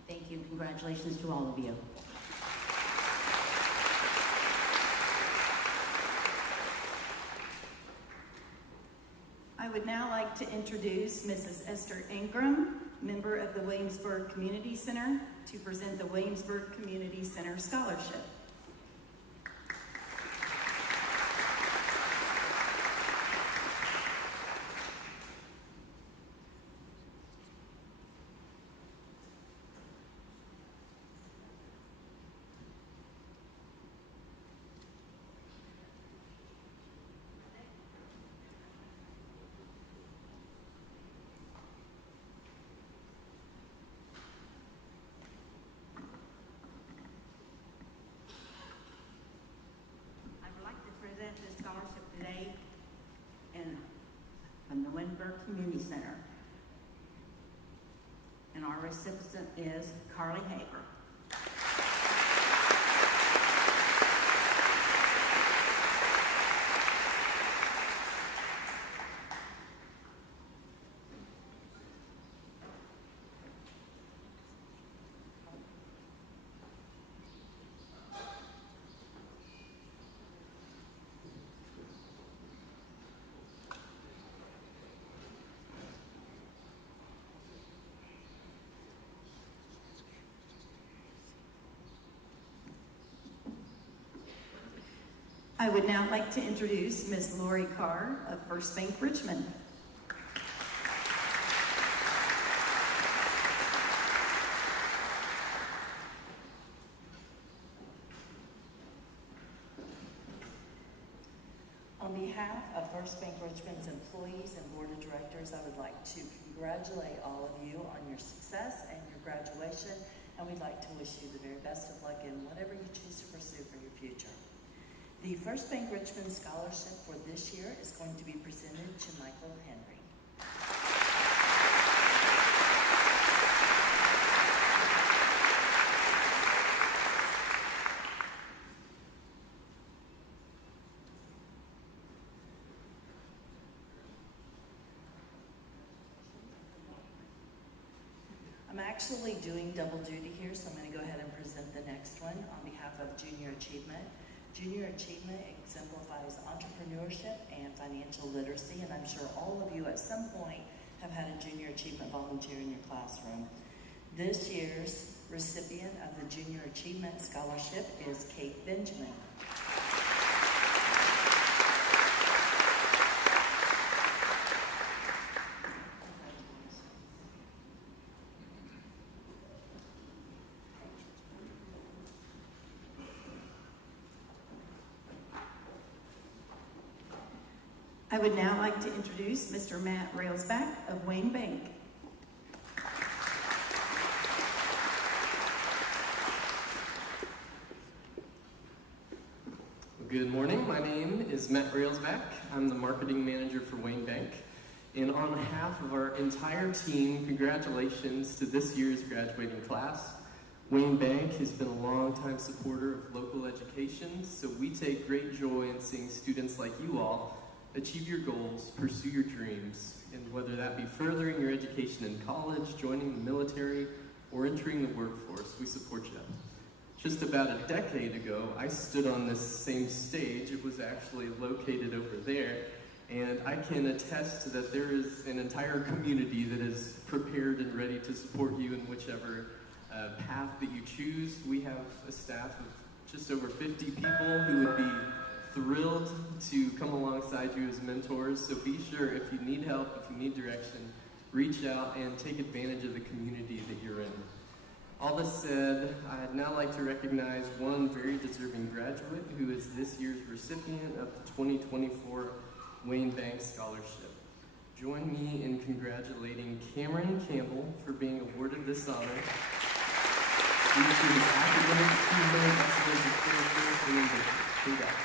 Thank you. Congratulations to all of you. I would now like to introduce Mrs. Esther Ingram, member of the Williamsburg Community Center, to present the Williamsburg Community Center Scholarship. Present this scholarship today from the Williamsburg Community Center. And our recipient is Carly Hager. I would now like to introduce Ms. Lori Carr of First Bank Richmond. On behalf of First Bank Richmond's employees and board of directors, I would like to congratulate all of you on your success and your graduation, and we'd like to wish you the very best of luck in whatever you choose to pursue for your future. The First Bank Richmond Scholarship for this year is going to be presented to Michael Henry. I'm actually doing double duty here, so I'm going to go ahead and present the next one on behalf of Junior Achievement. Junior Achievement exemplifies entrepreneurship and financial literacy, and I'm sure all of you at some point have had a Junior Achievement volunteer in your classroom. This year's recipient of the Junior Achievement Scholarship is Kate Benjamin. I would now like to introduce Mr. Matt Railsback of Wayne Bank. Good morning, my name is Matt Railsback. I'm the marketing manager for Wayne Bank. And on behalf of our entire team, congratulations to this year's graduating class. Wayne Bank has been a long-time supporter of local education, so we take great joy in seeing students like you all achieve your goals, pursue your dreams, and whether that be furthering your education in college, joining the military, or entering the workforce, we support you. Just about a decade ago, I stood on this same stage. It was actually located over there, and I can attest that there is an entire community that is prepared and ready to support you in whichever path that you choose. We have a staff of just over 50 people who would be thrilled to come alongside you as mentors. So be sure, if you need help, if you need direction, reach out and take advantage of the community that you're in. All this said, I'd now like to recognize one very deserving graduate who is this year's recipient of the 2024 Wayne Bank Scholarship. Join me in congratulating Cameron Campbell for being awarded this honor due to his academic achievement, excellence, and character. Congrats.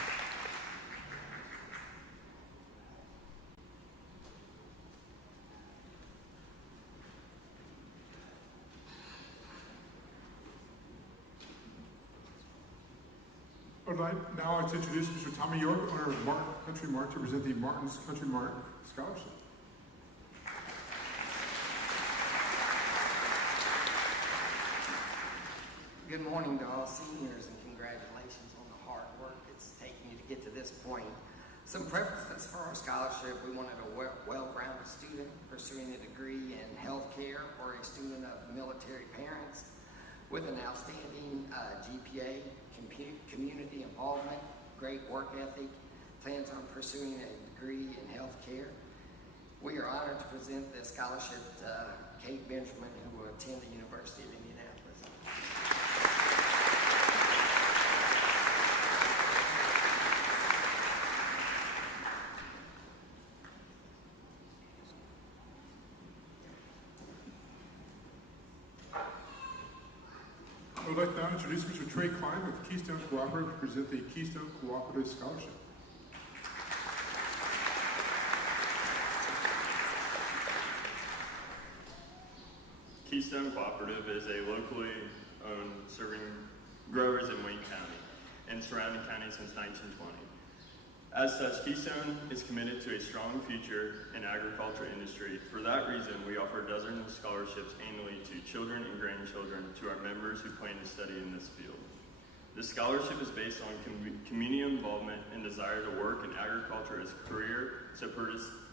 now like to introduce Mr. Tommy York, owner of Martin Country Mart, to present the Martin's Country Mart Scholarship. Good morning to all seniors, and congratulations on the hard work it's taken you to get to this point. Some preferences for our scholarship: we wanted a well-rounded student pursuing a degree in healthcare or a student of military parents with an outstanding GPA, community involvement, great work ethic, plans on pursuing a degree in healthcare. We are honored to present this scholarship to Kate Benjamin, who will attend the University of Indianapolis. I would like now to introduce Mr. Trey Klein of Keystone Cooperative to present the Keystone Cooperative Scholarship. Keystone Cooperative is a locally owned serving growers in Wayne County and surrounding counties since 1920. As such, Keystone is committed to a strong future in agriculture industry. For that reason, we offer dozens of scholarships annually to children and grandchildren to our members who plan to study in this field. The scholarship is based on community involvement and desire to work in agriculture as a career, so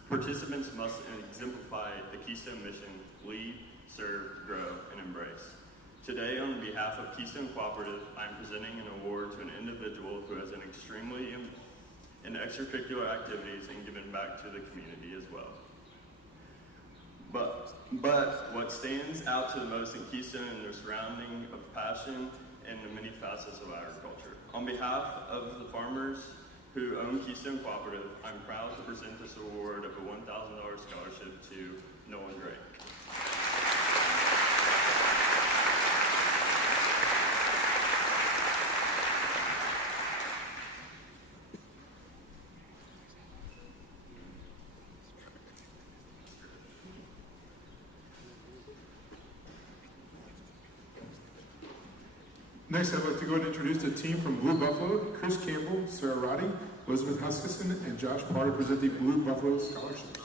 participants must exemplify the Keystone mission: lead, serve, grow, and embrace. Today, on behalf of Keystone Cooperative, I am presenting an award to an individual who has an extremely in extracurricular activities and given back to the community as well. But what stands out to the most in Keystone is their surrounding of passion and the many facets of agriculture. On behalf of the farmers who own Keystone Cooperative, I'm proud to present this award of a $1,000 scholarship to Nolan Drake. Next, I'd like to go ahead and introduce the team from Blue Buffalo: Chris Campbell, Sarah Roddy, Elizabeth Huskisson, and Josh Parr to present the Blue Buffalo Scholarships.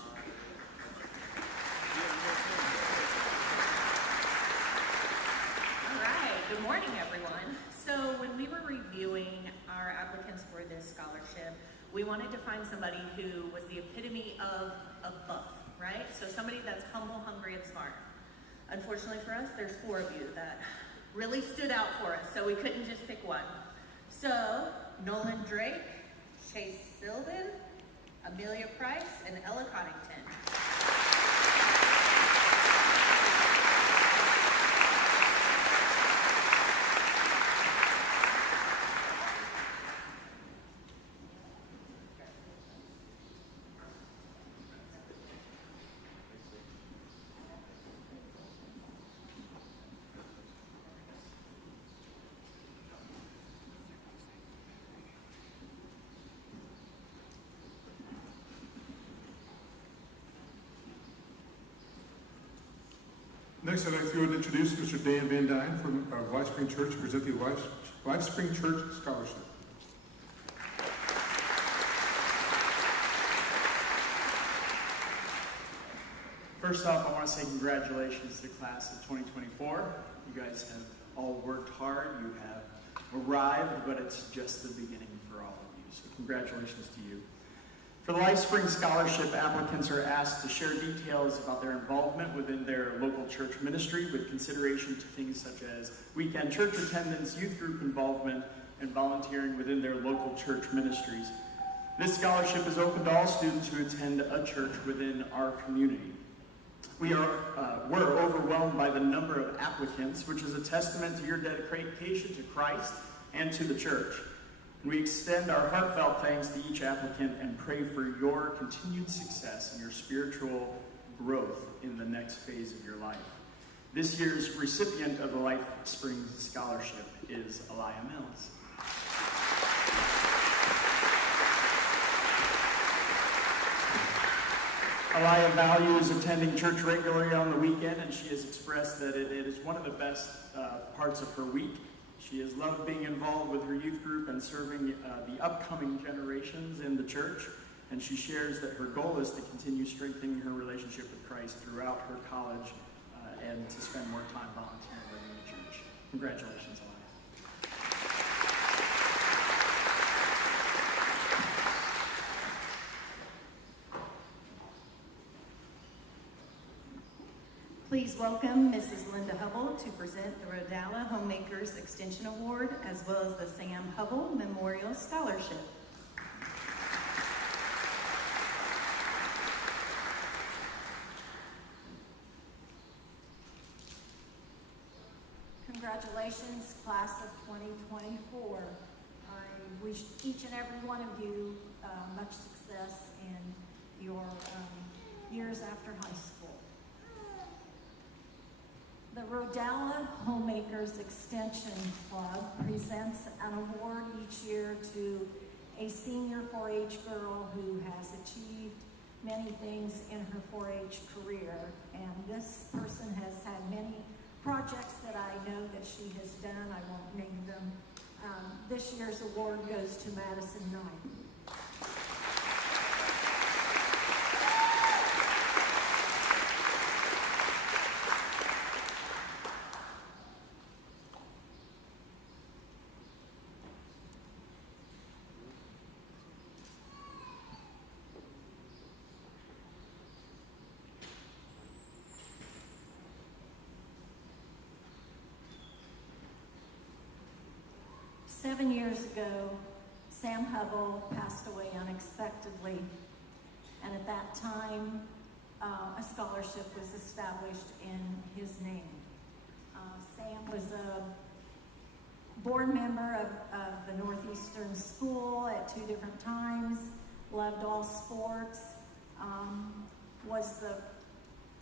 All right, good morning, everyone. So when we were reviewing our applicants for this scholarship, we wanted to find somebody who was the epitome of a buff, right? So somebody that's humble, hungry, and smart. Unfortunately for us, there's 4 of you that really stood out for us, so we couldn't just pick one. So, Nolan Drake, Chase Sylvan, Amelia Price, and Ella Coddington. Next, I'd like to go ahead and introduce Mr. Dan Van Dyne from Lifespring Church to present the Lifespring Church Scholarship. First off, I want to say congratulations to the class of 2024. You guys have all worked hard. You have arrived, but it's just the beginning for all of you. So congratulations to you. For the Lifespring Scholarship, applicants are asked to share details about their involvement within their local church ministry with consideration to things such as weekend church attendance, youth group involvement, and volunteering within their local church ministries. This scholarship is open to all students who attend a church within our community. We're overwhelmed by the number of applicants, which is a testament to your dedication to Christ and to the church. We extend our heartfelt thanks to each applicant and pray for your continued success and your spiritual growth in the next phase of your life. This year's recipient of the Lifespring Scholarship is Aliyah Mills. Aliyah values attending church regularly on the weekend, and she has expressed that it is one of the best parts of her week. She has loved being involved with her youth group and serving the upcoming generations in the church. And she shares that her goal is to continue strengthening her relationship with Christ throughout her college and to spend more time volunteering in the church. Congratulations, Alana. Please welcome Mrs. Linda Hubble to present the Rodalla Homemakers Extension Award as well as the Sam Hubble Memorial Scholarship. Congratulations, class of 2024. I wish each and every one of you much success in your years after high school. The Rodalla Homemakers Extension Club presents an award each year to a senior 4-H girl who has achieved many things in her 4-H career. And this person has had many projects that I know that she has done. I won't name them. This year's award goes to Madison Knight. Seven years ago, Sam Hubble passed away unexpectedly, and at that time, a scholarship was established in his name. Sam was a board member of the Northeastern School at 2 different times, loved all sports, was the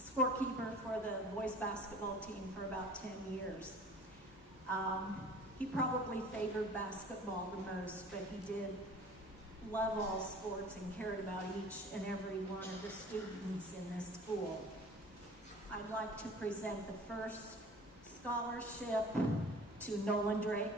scorekeeper for the boys basketball team for about 10 years. He probably favored basketball the most, but he did love all sports and cared about each and every one of the students in this school. I'd like to present the first scholarship to Nolan Drake.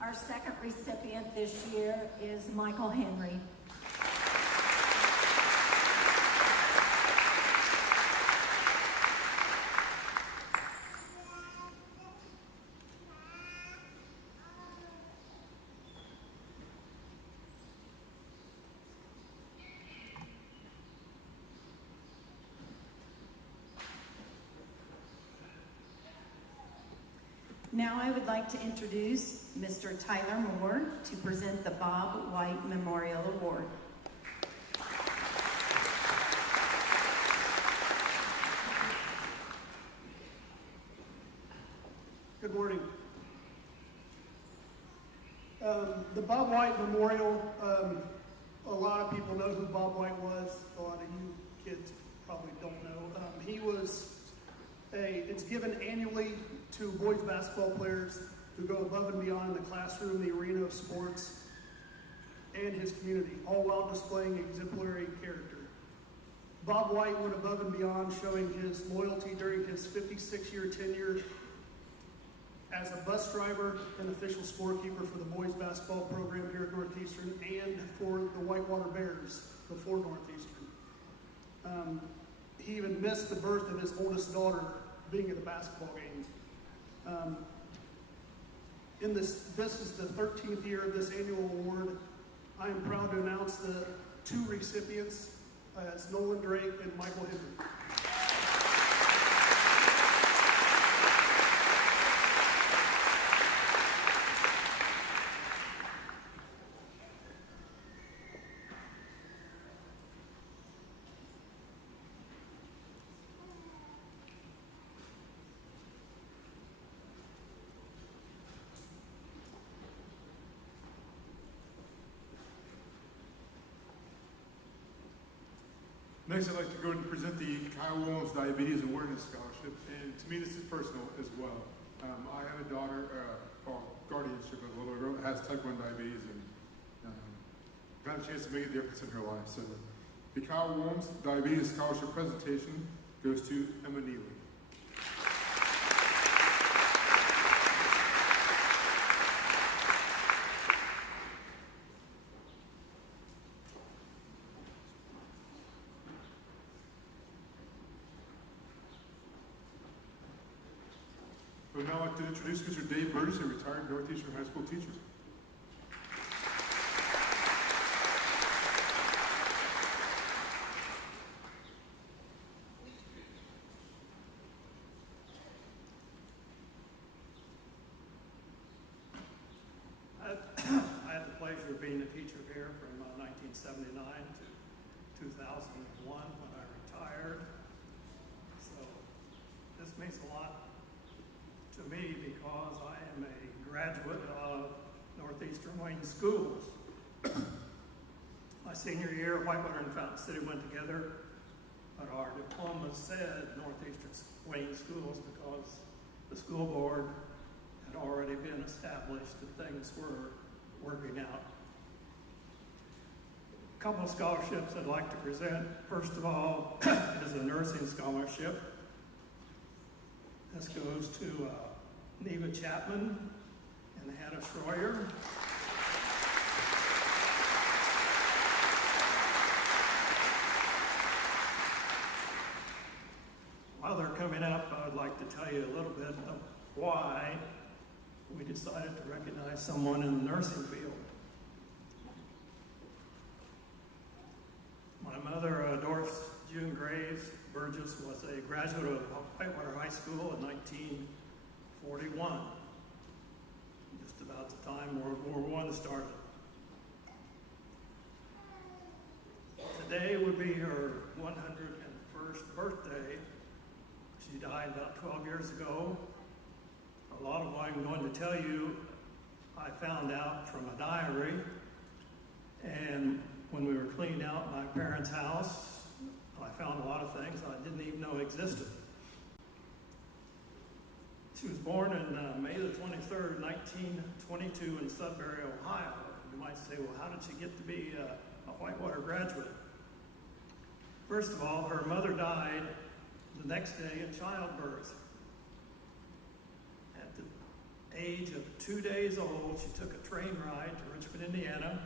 Our second recipient this year is Michael Henry. Now I would like to introduce Mr. Tyler Moore to present the Bob White Memorial Award. Good morning. The Bob White Memorial, a lot of people know who Bob White was. A lot of you kids probably don't know. It's given annually to boys basketball players who go above and beyond in the classroom, the arena of sports, and his community, all while displaying exemplary character. Bob White went above and beyond, showing his loyalty during his 56-year tenure as a bus driver and official scorekeeper for the boys basketball program here at Northeastern and for the Whitewater Bears before Northeastern. He even missed the birth of his oldest daughter being at the basketball game. This is the 13th year of this annual award. I am proud to announce the 2 recipients as Nolan Drake and Michael Henry. Next, I'd like to go ahead and present the Kyle Williams Diabetes Awareness Scholarship, and to me this is personal as well. I have a daughter, guardianship of a little girl that has type 1 diabetes, and got a chance to make a difference in her life. So the Kyle Williams Diabetes Scholarship presentation goes to Emma Neely. I would now like to introduce Mr. Dave Burgess, a retired Northeastern High School teacher. I had the pleasure of being a teacher here from 1979 to 2001 when I retired. So this means a lot to me because I am a graduate of Northeastern Wayne Schools. My senior year, Whitewater and Fountain City went together, but our diploma said Northeastern Wayne Schools because the school board had already been established and things were working out. A couple of scholarships I'd like to present. First of all is a nursing scholarship. This goes to Neva Chapman and Hannah Schroyer. While they're coming up, I'd like to tell you a little bit of why we decided to recognize someone in the nursing field. My mother, Doris June Graves Burgess, was a graduate of Whitewater High School in 1941, just about the time World War I started. Today would be her 101st birthday. She died about 12 years ago. A lot of what I'm going to tell you, I found out from a diary, and when we were cleaning out my parents' house, I found a lot of things I didn't even know existed. She was born in May the 23rd, 1922 in Sudbury, Ohio. You might say, well, how did she get to be a Whitewater graduate? First of all, her mother died the next day in childbirth. At the age of 2 days old, she took a train ride to Richmond, Indiana.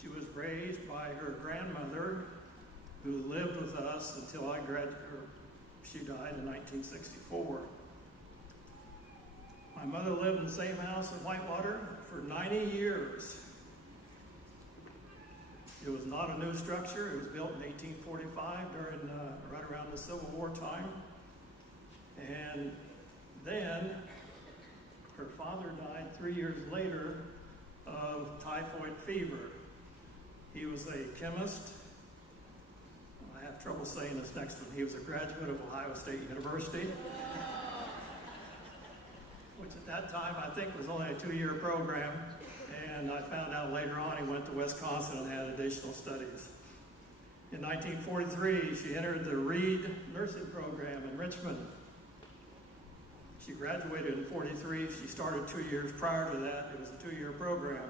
She was raised by her grandmother, who lived with us until she died in 1964. My mother lived in the same house in Whitewater for 90 years. It was not a new structure. It was built in 1845 during right around the Civil War time. And then her father died 3 years later of typhoid fever. He was a chemist. I have trouble saying this next one. He was a graduate of Ohio State University, which at that time I think was only a 2-year program. And I found out later on he went to Wisconsin and had additional studies. In 1943, she entered the Reed nursing program in Richmond. She graduated in 43. She started 2 years prior to that. It was a 2-year program.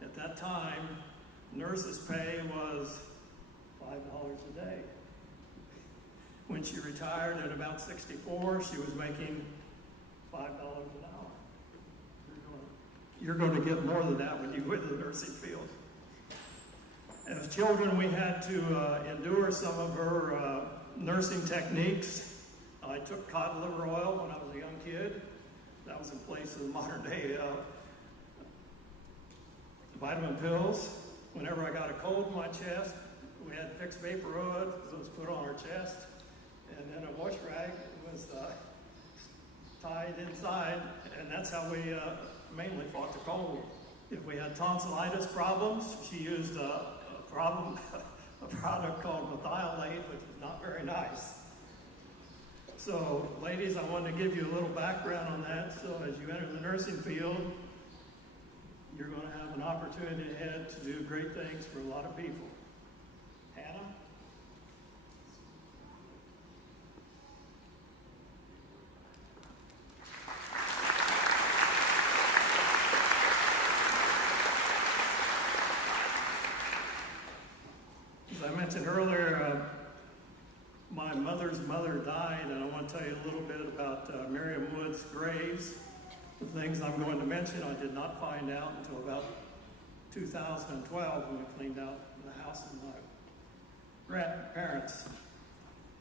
At that time, nurses' pay was $5 a day. When she retired at about 64, she was making $5 an hour. You're going to get more than that when you go into the nursing field. As children, we had to endure some of her nursing techniques. I took cod liver oil when I was a young kid. That was in place of the modern day vitamin pills. Whenever I got a cold in my chest, we had fixed vapor rod that was put on our chest, and then a wash rag was tied inside, and that's how we mainly fought the cold. If we had tonsillitis problems, she used a product called methylate, which is not very nice. So, ladies, I wanted to give you a little background on that. So as you enter the nursing field, you're going to have an opportunity ahead to do great things for a lot of people. Hannah? mentioned earlier, my mother's mother died, and I want to tell you a little bit about Miriam Wood's graves. The things I'm going to mention I did not find out until about 2012 when we cleaned out the house of my grandparents.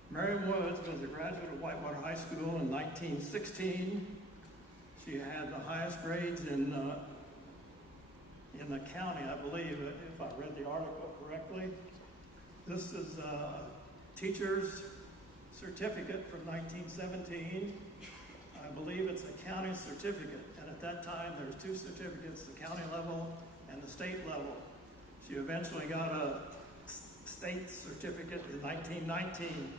Miriam Woods was a graduate of Whitewater High School in 1916. She had the highest grades in the county, I believe, if I read the article correctly. This is a teacher's certificate from 1917. I believe it's a county certificate, and at that time there's two certificates, the county level and the state level. She eventually got a state certificate in 1919.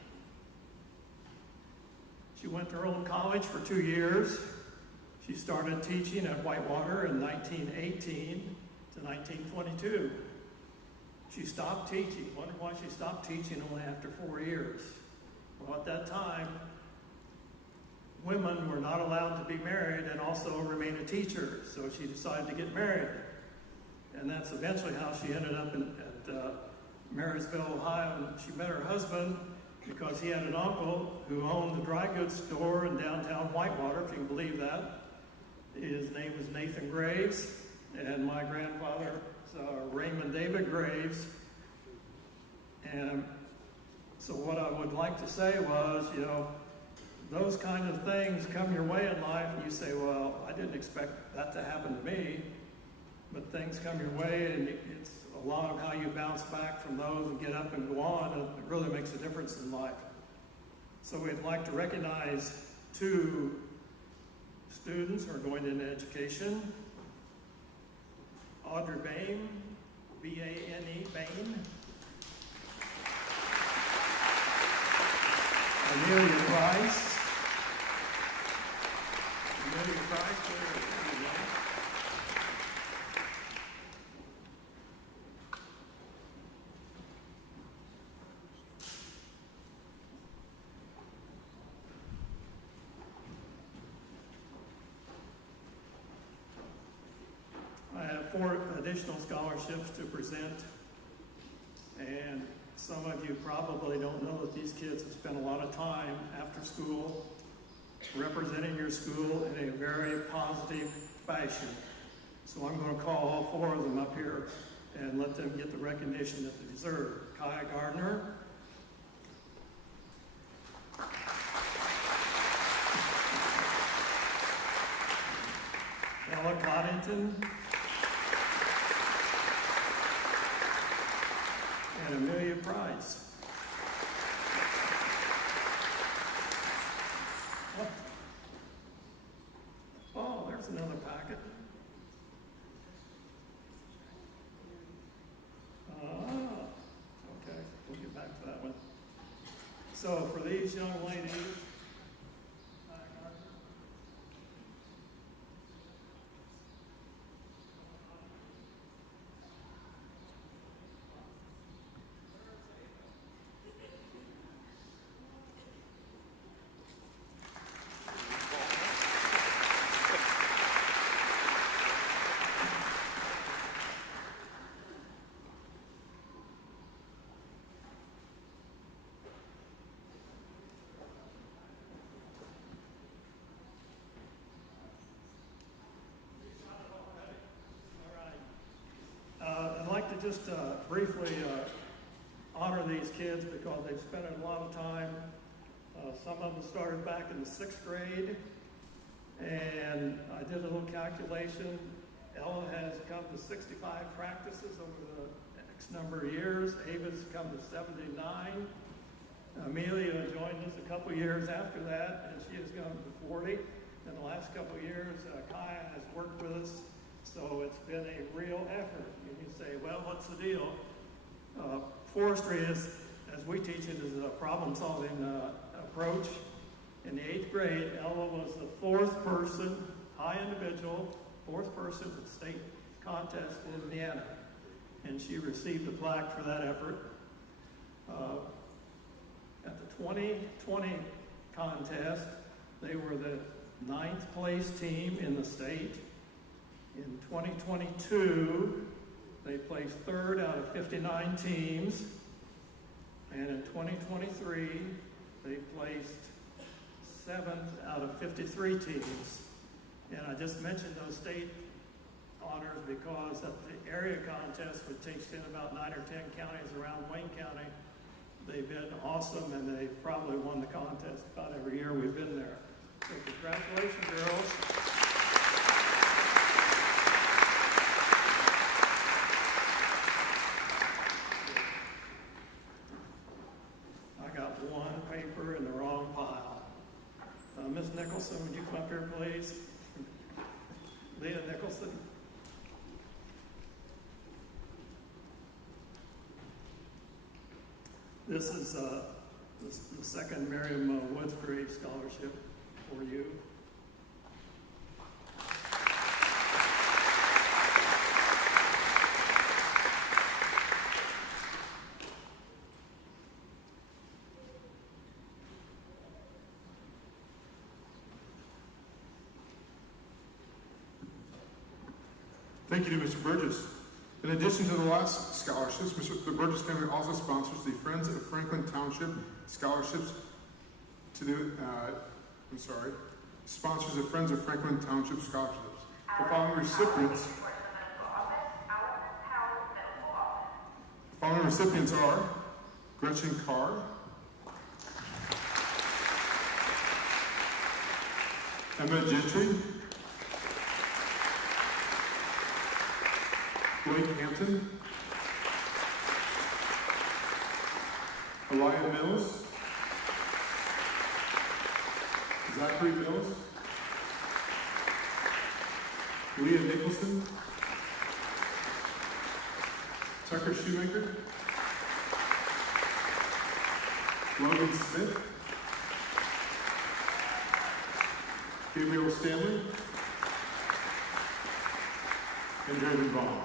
She went to Earlham College for 2 years. She started teaching at Whitewater in 1918 to 1922. She stopped teaching. Wondered why she stopped teaching only after 4 years. Well, at that time, women were not allowed to be married and also remain a teacher, so she decided to get married. And that's eventually how she ended up at Marysville, Ohio, and she met her husband because he had an uncle who owned the dry goods store in downtown Whitewater, if you can believe that. His name was Nathan Graves, and my grandfather, Raymond David Graves. And so what I would like to say was, those kind of things come your way in life, and you say, well, I didn't expect that to happen to me. But things come your way, and it's a lot of how you bounce back from those and get up and go on, and it really makes a difference in life. So we'd like to recognize 2 students who are going into education. Audrey Bain, B-A-N-E, Bain. Amelia Price. Amelia Price, where are you? I have 4 additional scholarships to present, and some of you probably don't know that these kids have spent a lot of time after school representing your school in a very positive fashion. So I'm going to call all 4 of them up here and let them get the recognition that they deserve. Kaya Gardner, Ella Coddington, and Amelia Price. Oh, there's another packet. Okay, we'll get back to that one. So for these young ladies, just briefly honor these kids because they've spent a lot of time. Some of them started back in the 6th grade, and I did a little calculation. Ella has come to 65 practices over the X number of years. Ava's come to 79. Amelia joined us a couple years after that, and she has gone to 40. In the last couple of years, Kaya has worked with us. So it's been a real effort. And you say, well, what's the deal? Forestry is, as we teach it, is a problem-solving approach. In the 8th grade, Ella was the 4th person, high individual, 4th person at the state contest in Indiana. And she received a plaque for that effort. At the 2020 contest, they were the 9th place team in the state. In 2022, they placed 3rd out of 59 teams. And in 2023, they placed 7th out of 53 teams. And I just mentioned those state honors because at the area contest, which takes in about 9 or 10 counties around Wayne County, they've been awesome, and they've probably won the contest about every year we've been there. So congratulations, girls. I got one paper in the wrong pile. Ms. Nicholson, would you come up here, please? Leah Nicholson. This is the second Miriam Woodsgrave Scholarship for you. Thank you to Mr. Burgess. In addition to the last scholarships, the Burgess family also sponsors the Friends of Franklin Township scholarships to the, sponsors the Friends of Franklin Township scholarships. The following recipients are Gretchen Carr, Emma Gentry, Blake Hampton, Elia Mills, Zachary Mills, Leah Nicholson, Tucker Shoemaker, Logan Smith, Gabriel Stanley, and Jordan Vaughn.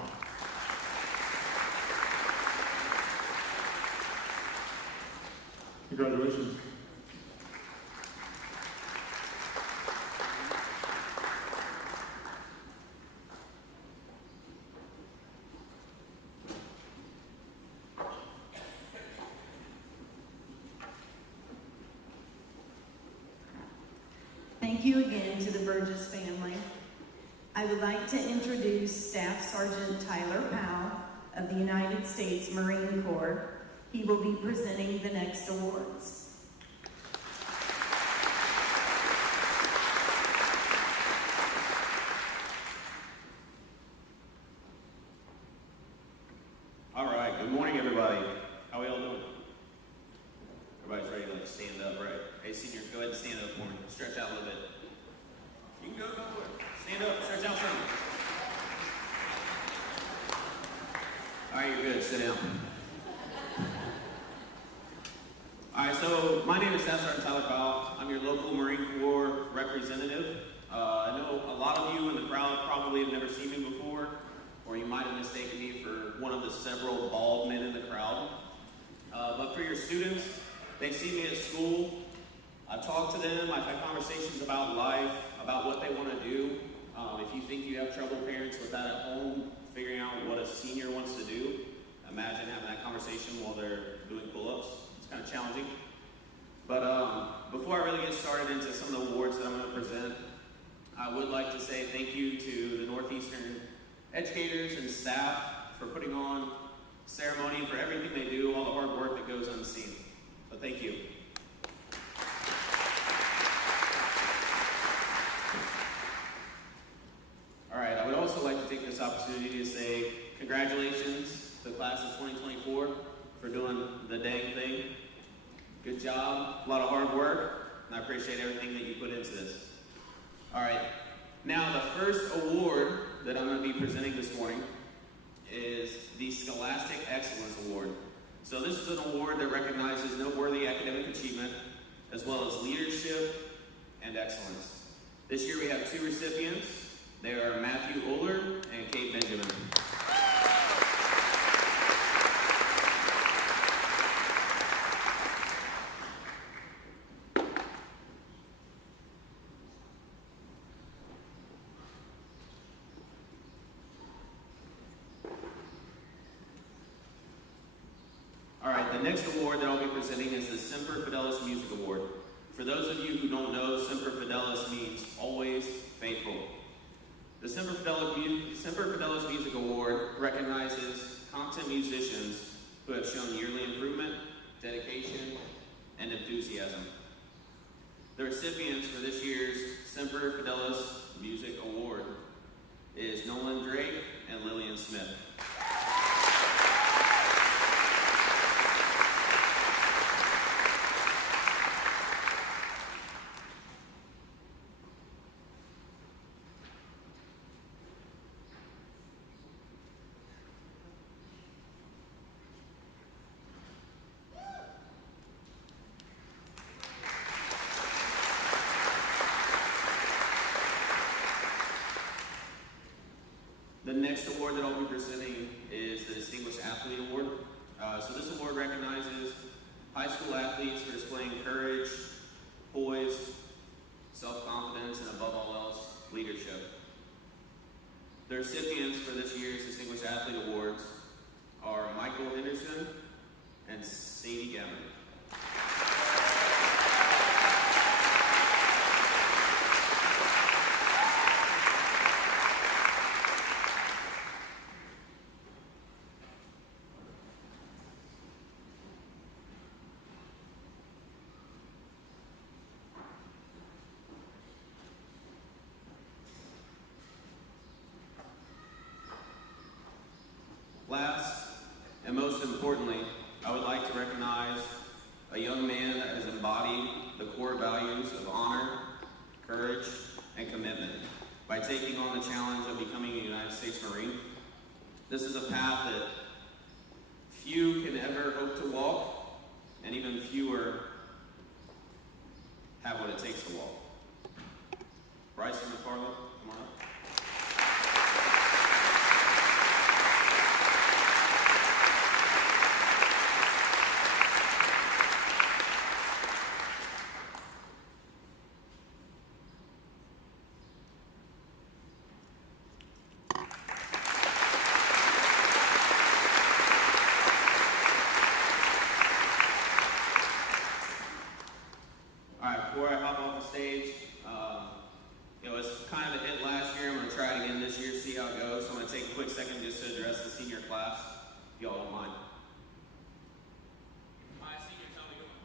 Congratulations. Thank you again to the Burgess family. I would like to introduce Staff Sergeant Tyler Powell of the United States Marine Corps. He will be presenting the next awards. All right, good morning, everybody. How are y'all doing? Everybody's ready to stand up, right? Hey, seniors, go ahead and stand up for me. Stretch out a little bit. You can go for it. Stand up, stretch out some. All right, you're good. Sit down. All right, so my name is Staff Sergeant Tyler Powell. I'm your local Marine Corps representative. I know a lot of you in the crowd probably have never seen me before, or you might have mistaken me for one of the several bald men in the crowd. But for your students, they see me at school. I talk to them. I've had conversations about life, about what they want to do. If you think you have trouble, parents, with that at home, figuring out what a senior wants to do, imagine having that conversation while they're doing pull-ups. It's kind of challenging. But before I really get started into some of the awards that I'm going to present, I would like to say thank you to the Northeastern educators and staff for putting on ceremony and for everything they do, all the hard work that goes unseen. So thank you. All right, I would also like to take this opportunity to say congratulations to the class of 2024 for doing the dang thing. Good job, a lot of hard work, and I appreciate everything that you put into this. All right, now the first award that I'm going to be presenting this morning is the Scholastic Excellence Award. So this is an award that recognizes noteworthy academic achievement as well as leadership and excellence. This year we have two recipients. They are Matthew Uller and Kate Benjamin. All right, the next award that I'll be presenting is the Semper Fidelis Music Award. For those of you who don't know, Semper Fidelis means always faithful. The Semper Fidelis Music Award recognizes competent musicians who have shown yearly improvement, dedication, and enthusiasm. The recipients for this year's Semper Fidelis Music Award is Nolan Drake and Lillian Smith. The next award that I'll be presenting is the Distinguished Athlete Award. So this award recognizes high school athletes for displaying courage, poise, self-confidence, and above all else, leadership. The recipients for this year's Distinguished Athlete Awards are Michael Henderson and Sadie Gammon. Last, and most importantly, I would like to recognize a young man that has embodied the core values of honor, courage, and commitment by taking on the challenge of becoming a United States Marine. This is a path that few can ever hope to walk, and even fewer have what it takes to walk. Bryson McFarland, come on up. Before I hop off the stage, it's kind of a hit last year. I'm going to try it again this year, see how it goes. So I'm going to take a quick second just to address the senior class, if y'all don't mind. Hi, seniors, how we doing?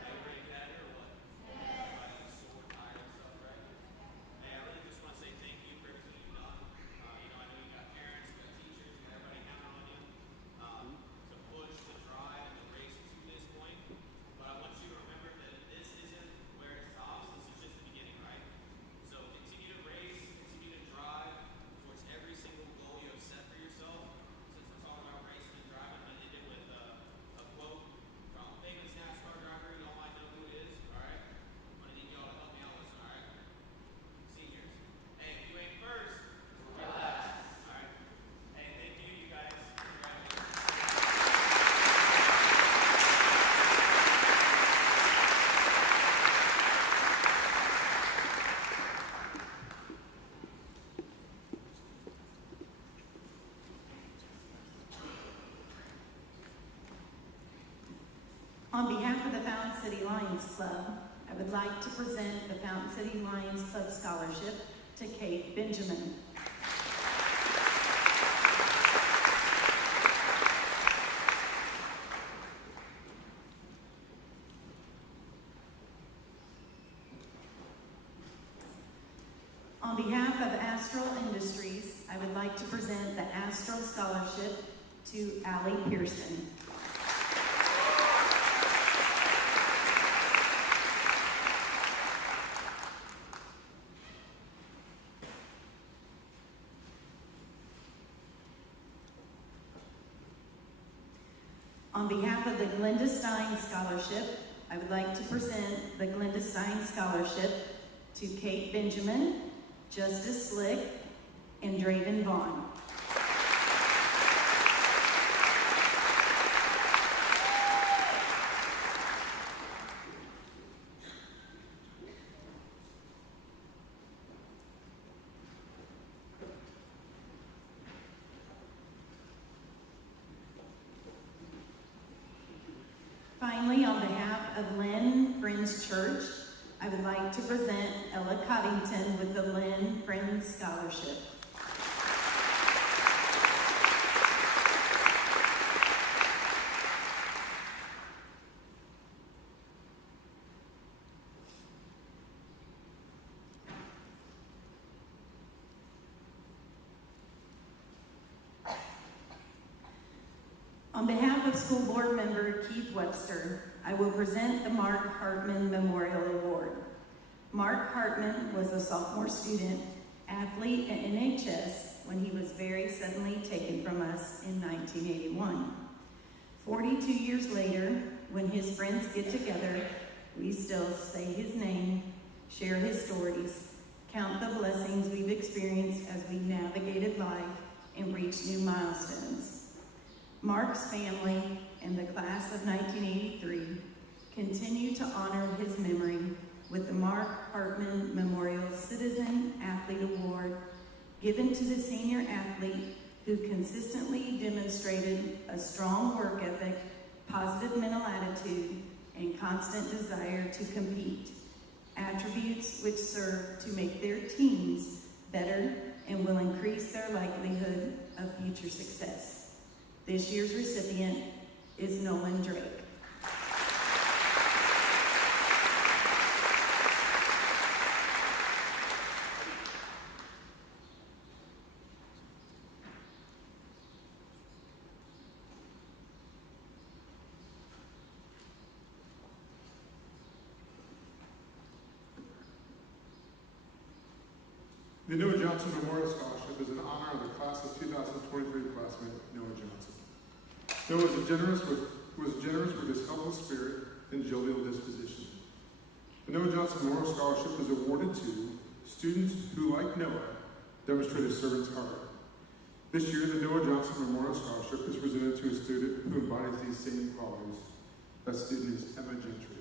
Everybody better or what? Everybody's sore, tired and stuff, right? Hey, I really just want to say thank you for everything you've done. I know you got parents, you got teachers, you got everybody counting on you to push, to drive, and to race to this point. But I want you to remember that this isn't where it stops. This is just the beginning, right? So continue to race, continue to drive towards every single goal you have set for yourself. Since we're talking about racing and driving, I'm going to end it with a quote from a famous NASCAR driver. You all might know who it is, all right? I'm going to need y'all to help me out with this, all right? Seniors. Hey, if you ain't first, you're last. All right? Hey, thank you, you guys. On behalf of the Fountain City Lions Club, I would like to present the Fountain City Lions Club Scholarship to Kate Benjamin. On behalf of Astral Industries, I would like to present the Astral Scholarship to Allie Pearson. On behalf of the Glenda Stein Scholarship, I would like to present the Glenda Stein Scholarship to Kate Benjamin, Justice Slick, and Draven Vaughn. Friends Church, I would like to present Ella Coddington with the Lynn Friends Scholarship. On behalf of School Board Member Keith Webster, I will present the Mark Hartman Memorial Award. Mark Hartman was a sophomore student, athlete at NHS when he was very suddenly taken from us in 1981. 42 years later, when his friends get together, we still say his name, share his stories, count the blessings we've experienced as we navigated life and reached new milestones. Mark's family and the class of 1983 continue to honor his memory with the Mark Hartman Memorial Citizen Athlete Award, given to the senior athlete who consistently demonstrated a strong work ethic, positive mental attitude, and constant desire to compete, attributes which serve to make their teams better and will increase their likelihood of future success. This year's recipient is Nolan Drake. The Noah Johnson Memorial Scholarship is in honor of the class of 2023 classmate, Noah Johnson. Noah was generous with his helpful spirit and jovial disposition. The Noah Johnson Memorial Scholarship is awarded to students who, like Noah, demonstrate a servant's heart. This year, the Noah Johnson Memorial Scholarship is presented to a student who embodies these same qualities. That student is Emma Gentry.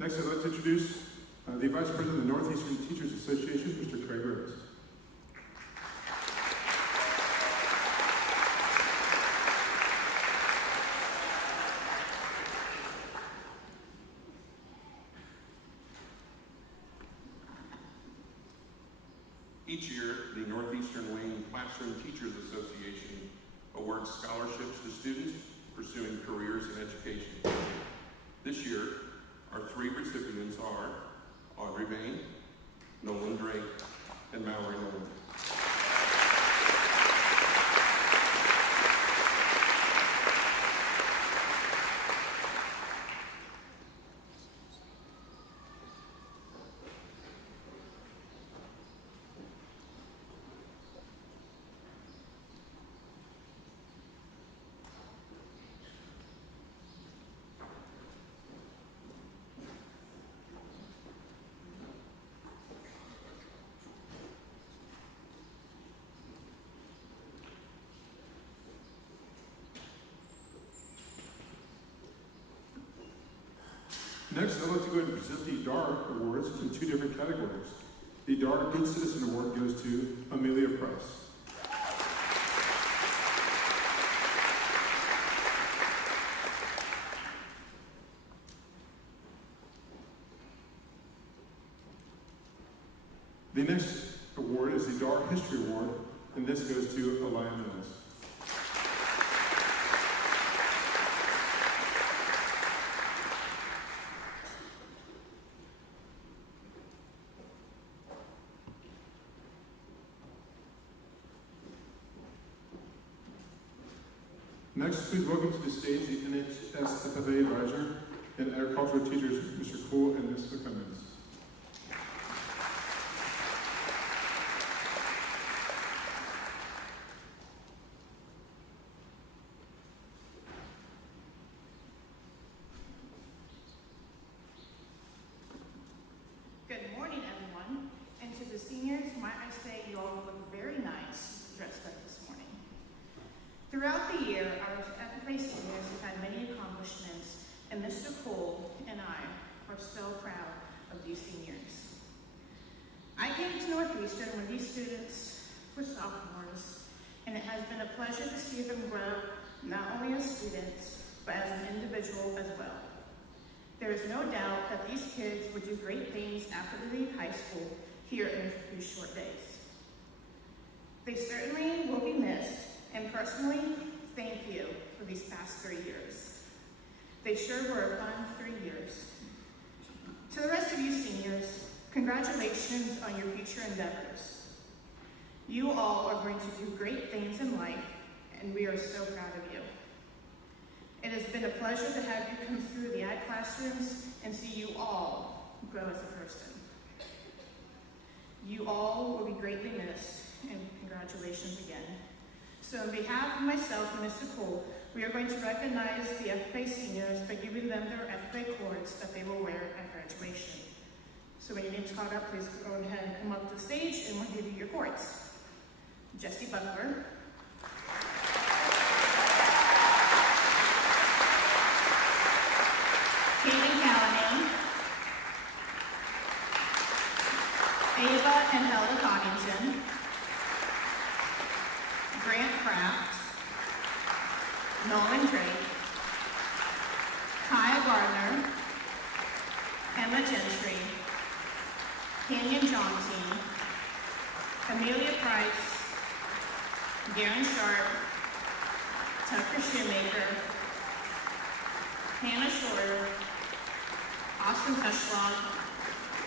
Next, I'd like to introduce the Vice President of the Northeastern Teachers Association, Mr. Craig Rose. Each year, the Northeastern Wayne Classroom Teachers Association awards scholarships to students pursuing careers in education. This year, our three recipients are Audrey Bain, Nolan Drake, and Mallory Nolan. Next, I'd like to go ahead and present the DAR Awards in two different categories. The DAR Good Citizen Award goes to Amelia Price. The next award is the DAR History Award, and this goes to Elia Mills. Next, please welcome to the stage the NHSFFA Advisor and Agricultural Teachers, Mr. Cool and Ms. Cummins. Good morning, everyone. And to the seniors, might I say you all look very nice Northeastern when these students were sophomores, and it has been a pleasure to see them grow, not only as students, but as an individual as well. There is no doubt that these kids would do great things after they leave high school here in a few short days. They certainly will be missed, and personally, thank you for these past 3 years. They sure were a fun 3 years. To the rest of you seniors, congratulations on your future endeavors. You all are going to do great things in life, and we are so proud of you. It has been a pleasure to have you come through the ag classrooms and see you all grow as a person. You all will be greatly missed, and congratulations again. So on behalf of myself and Mr. Cole, we are going to recognize the FFA seniors by giving them their FFA cords that they will wear at graduation. So when your name's called up, please go ahead and come up to the stage and we'll give you your cords. Jesse Butler. Kaden Callahan. Ava and Helga Coddington. Grant Kraft. Nolan Drake. Kaya Gardner. Emma Gentry. Canyon Johnson. Amelia Price. Garen Sharp. Tucker Shoemaker. Hannah Shorter. Austin Tushlock,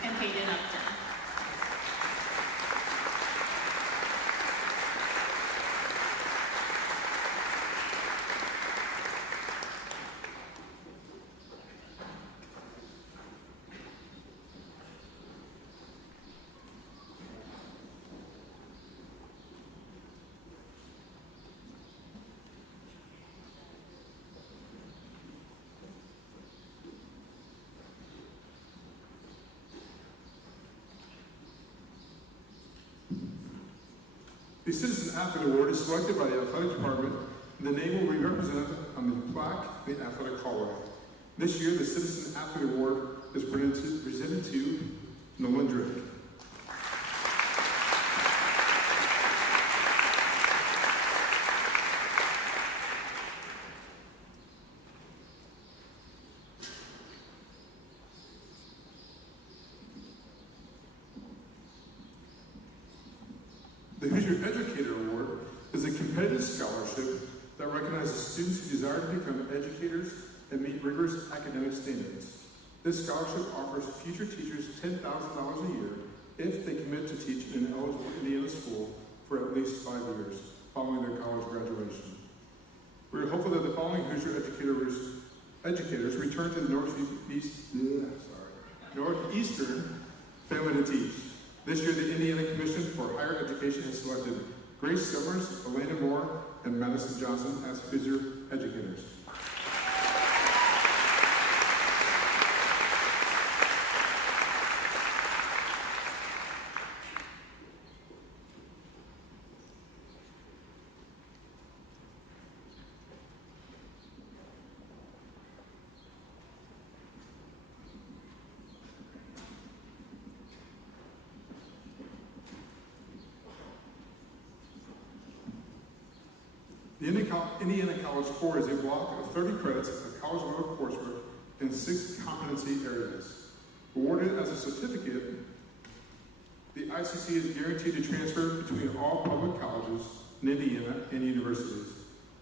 and Hayden Upton. The Citizen Athlete Award is selected by the Athletic Department, and the name will be represented on the plaque in the athletic hallway. This year, the Citizen Athlete Award is presented to Nolan Drake. The Hoosier Educator Award is a competitive scholarship that recognizes students who desire to become educators and meet rigorous academic standards. This scholarship offers future teachers $10,000 a year if they commit to teach in an eligible Indiana school for at least 5 years following their college graduation. We are hopeful that the following Hoosier educators return to the Northeastern family to teach. This year, the Indiana Commission for Higher Education has selected Grace Summers, Elena Moore, and Madison Johnson as Hoosier educators. The Indiana College Core is a block of 30 credits of college-level coursework in 6 competency areas. Awarded as a certificate, the ICC is guaranteed to transfer between all public colleges in Indiana and universities.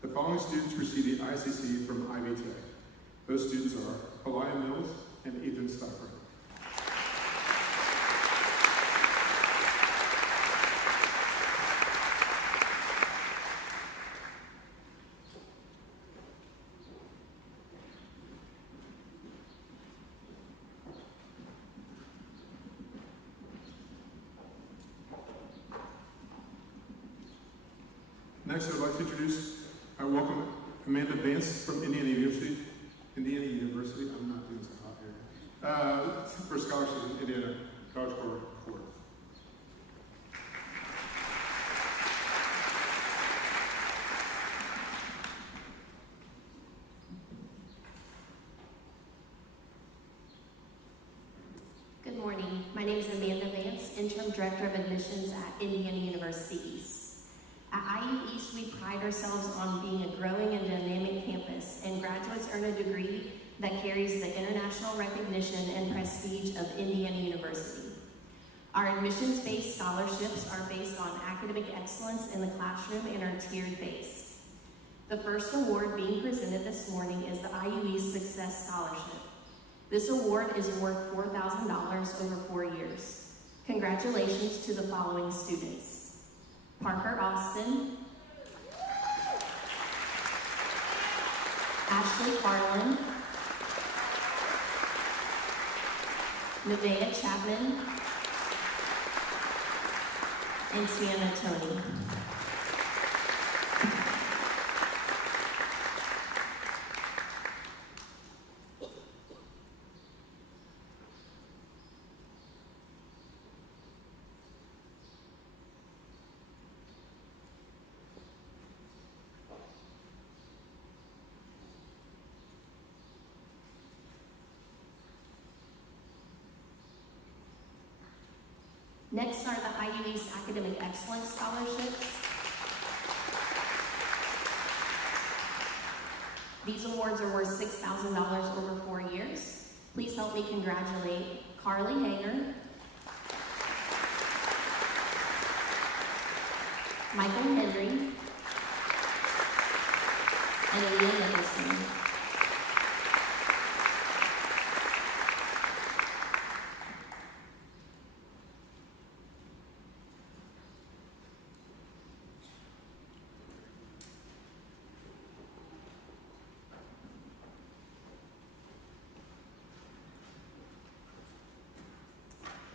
The following students receive the ICC from Ivy Tech. Those students are Elia Mills and Ethan Stafford. Next, I'd like to introduce and welcome Amanda Vance from Indiana University. I'm not doing so hot here. For scholarships in Indiana College Core. Good morning. My name is Amanda Vance, interim Director of Admissions at Indiana University East. At IU East, we pride ourselves on being a growing and dynamic campus, and graduates earn a degree that carries the international recognition and prestige of Indiana University. Our admissions-based scholarships are based on academic excellence in the classroom and are tiered based. The first award being presented this morning is the IU East Success Scholarship. This award is worth $4,000 over 4 years. Congratulations to the following students: Parker Austin, Ashley Farland, Nevaeh Chapman, and Sienna Tony. Next are the IU East Academic Excellence Scholarships. These awards are worth $6,000 over 4 years. Please help me congratulate Carly Hager, Michael Henry, and Leah Nicholson.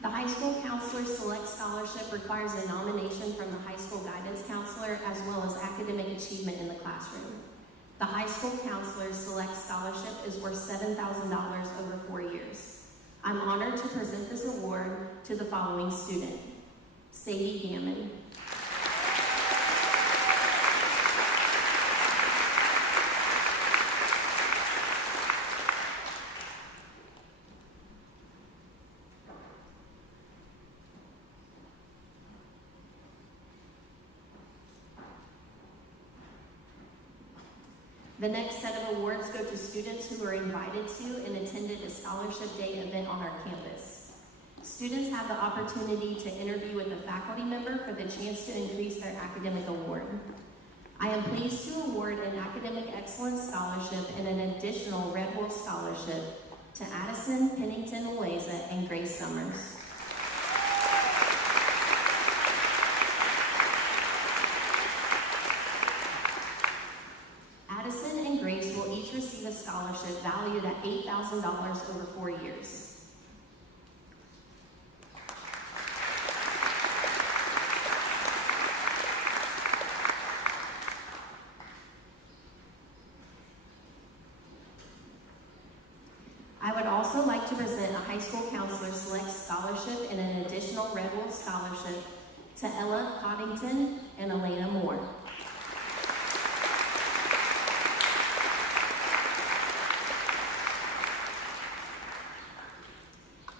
The High School Counselor Select Scholarship requires a nomination from the High School Guidance Counselor as well as academic achievement in the classroom. The High School Counselor Select Scholarship is worth $7,000 over 4 years. I'm honored to present this award to the following student: Sadie Gammon. The next set of awards go to students who were invited to and attended a Scholarship Day event on our campus. Students have the opportunity to interview with a faculty member for the chance to increase their academic award. I am pleased to award an Academic Excellence Scholarship and an additional Red Wolf Scholarship to Addison Pennington Uweza and Grace Summers. Addison and Grace will each receive a scholarship valued at $8,000 over 4 years. I would also like to present a High School Counselor Select Scholarship and an additional Red Wolf Scholarship to Ella Coddington and Elena Moore.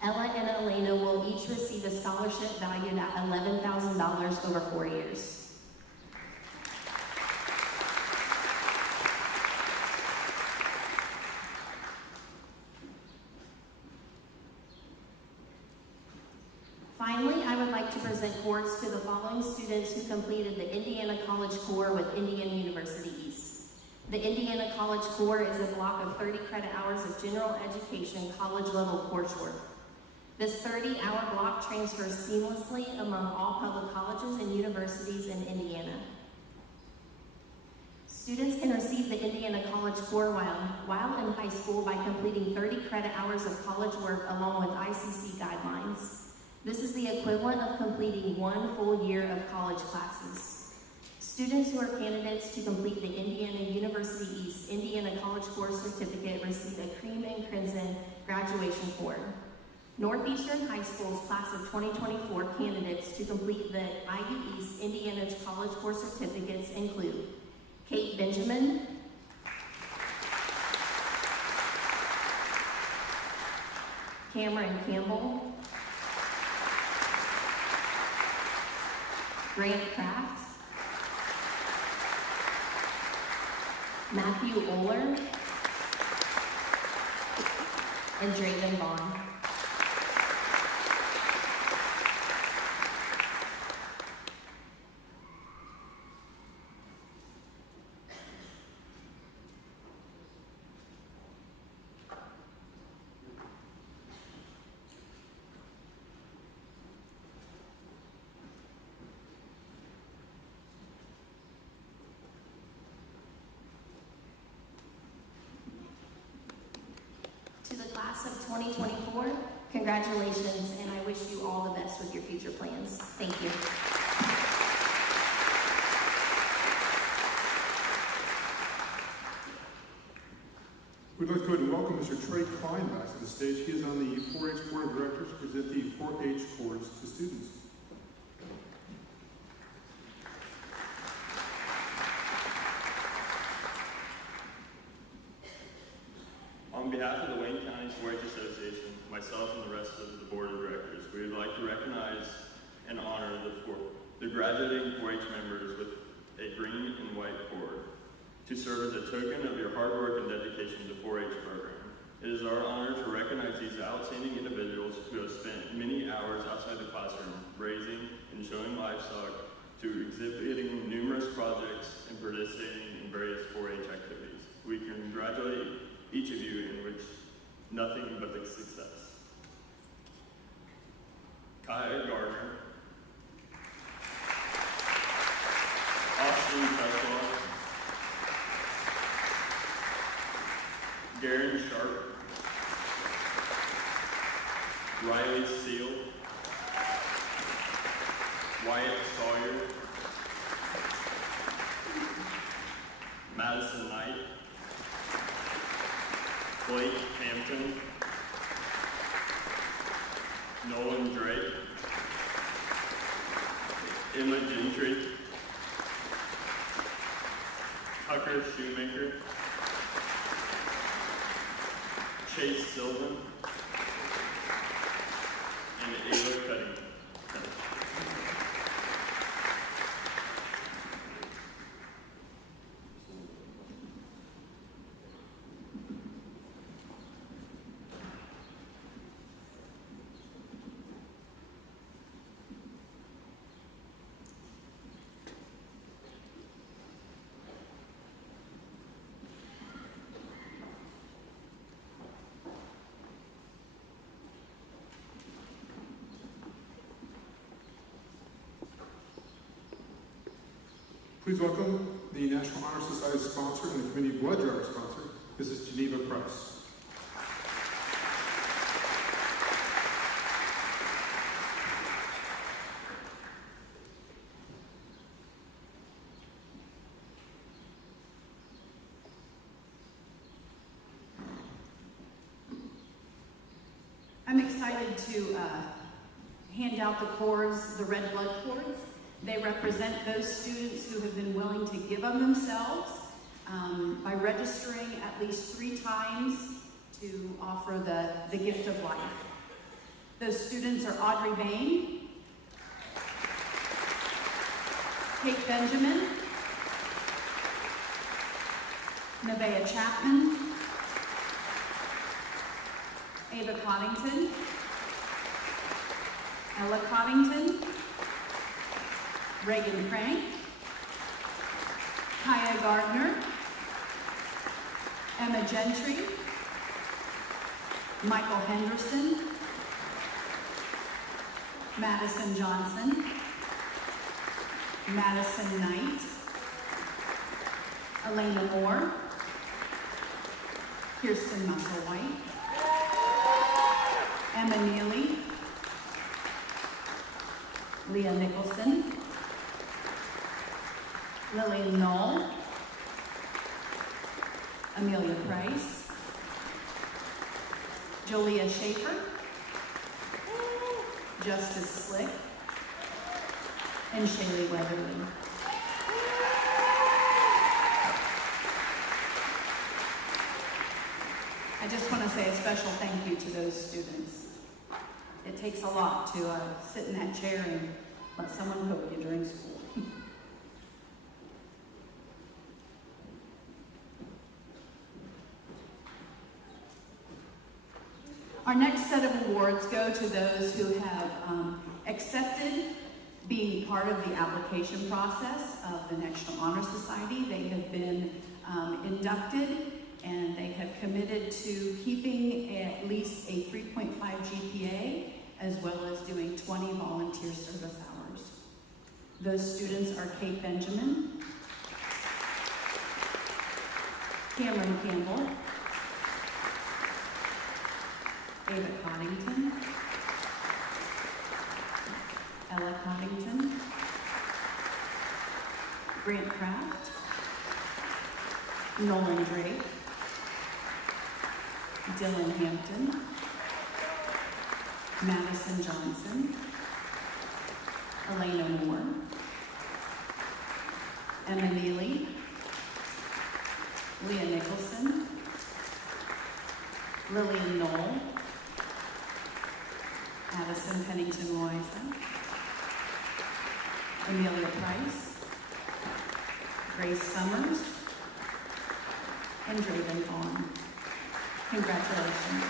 Ella and Elena will each receive a scholarship valued at $11,000 over 4 years. Finally, I would like to present awards to the following students who completed the Indiana College Core with Indiana University East. The Indiana College Core is a block of 30 credit hours of general education college-level coursework. This 30-hour block transfers seamlessly among all public colleges and universities in Indiana. Students can receive the Indiana College Core while in high school by completing 30 credit hours of college work along with ICC guidelines. This is the equivalent of completing 1 full year of college classes. Students who are candidates to complete the Indiana University East Indiana College Core Certificate receive a cream and crimson graduation cord. Northeastern High School's class of 2024 candidates to complete the IU East Indiana College Core Certificates include Kate Benjamin, Cameron Campbell, Grant Kraft, Matthew Oler, and Drayden Vaughn. To the class of 2024, congratulations, and I wish you all the best with your future plans. Thank you. We'd like to go ahead and welcome Mr. Trey Klein back to the stage. He is on the 4-H Board of Directors to present the 4-H cords to students. On behalf of the Wayne County 4-H Association, myself and the rest of the Board of Directors, we would like to recognize and honor the graduating 4-H members with a green and white cord to serve as a token of your hard work and dedication to the 4-H program. It is our honor to recognize these outstanding individuals who have spent many hours outside the classroom raising and showing livestock, to exhibiting numerous projects and participating in various 4-H activities. We congratulate each of you in which nothing but the success. Kaya Gardner, Austin Tesla, Garen Sharp, Riley Seal, Wyatt Sawyer, Madison Knight, Blake Hampton, Nolan Drake, Emma Gentry, Tucker Shoemaker, Chase Sylvan, and Ava Cuddy. Please welcome the National Honor Society sponsor and the committee blood drive sponsor, Mrs. Geneva Price. I'm excited to hand out the cords, the red blood cords. They represent those students who have been willing to give of themselves by registering at least 3 times to offer the gift of life. Those students are Audrey Bain, Kate Benjamin, Nevaeh Chapman, Ava Coddington, Ella Coddington, Reagan Crank, Kaya Gardner, Emma Gentry, Michael Henderson, Madison Johnson, Madison Knight, Elena Moore, Kirsten Musselwhite, Emma Neely, Leah Nicholson, Lily Knoll, Amelia Price, Jolia Schaefer, Justice Slick, and Shaylee Weatherly. I just want to say a special thank you to those students. It takes a lot to sit in that chair and let someone poke you during school. Our next set of awards go to those who have accepted being part of the application process of the National Honor Society. They have been inducted, and they have committed to keeping at least a 3.5 GPA, as well as doing 20 volunteer service hours. Those students are Kate Benjamin, Cameron Campbell, Ava Coddington, Ella Coddington, Grant Kraft, Nolan Drake, Dylan Hampton, Madison Johnson, Elena Moore, Emma Neely, Leah Nicholson, Lillian Knoll, Addison Pennington Loiza, Amelia Price, Grace Summers, and Draven Vaughn. Congratulations.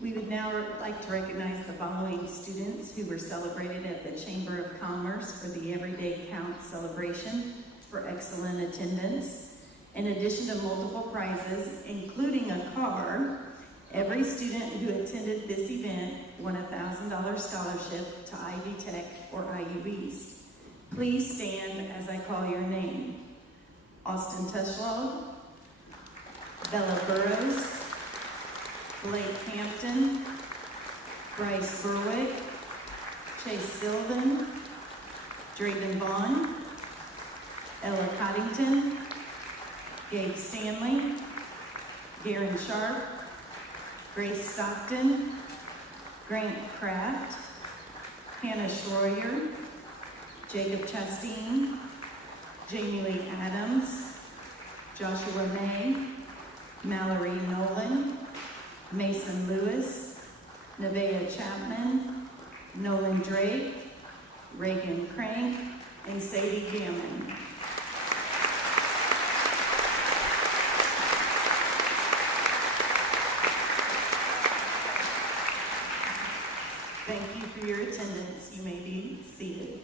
We would now like to recognize the following students who were celebrated at the Chamber of Commerce for the Everyday Counts celebration for excellent attendance. In addition to multiple prizes, including a car, every student who attended this event won a $1,000 scholarship to Ivy Tech or IU East. Please stand as I call your name. Austin Tushlow, Bella Burrows, Blake Hampton, Bryce Berwick, Chase Sylvan, Draven Vaughn, Ella Coddington, Gabe Stanley, Garen Sharp, Grace Stockton, Grant Kraft, Hannah Schroyer, Jacob Chasteen, Jamie Lee Adams, Joshua May, Mallory Nolan, Mason Lewis, Nevaeh Chapman, Nolan Drake, Reagan Crank, and Sadie Gammon. Thank you for your attendance. You may be seated.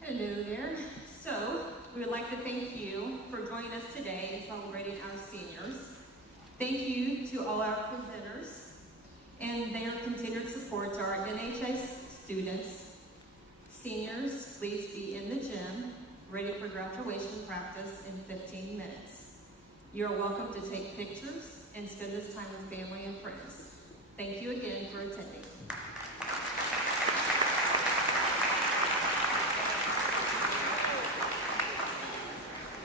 Hello there. So, we would like to thank you for joining us today in celebrating our seniors. Thank you to all our presenters and their continued support to our NHS students. Seniors, please be in the gym, ready for graduation practice in 15 minutes. You're welcome to take pictures and spend this time with family and friends. Thank you again for attending.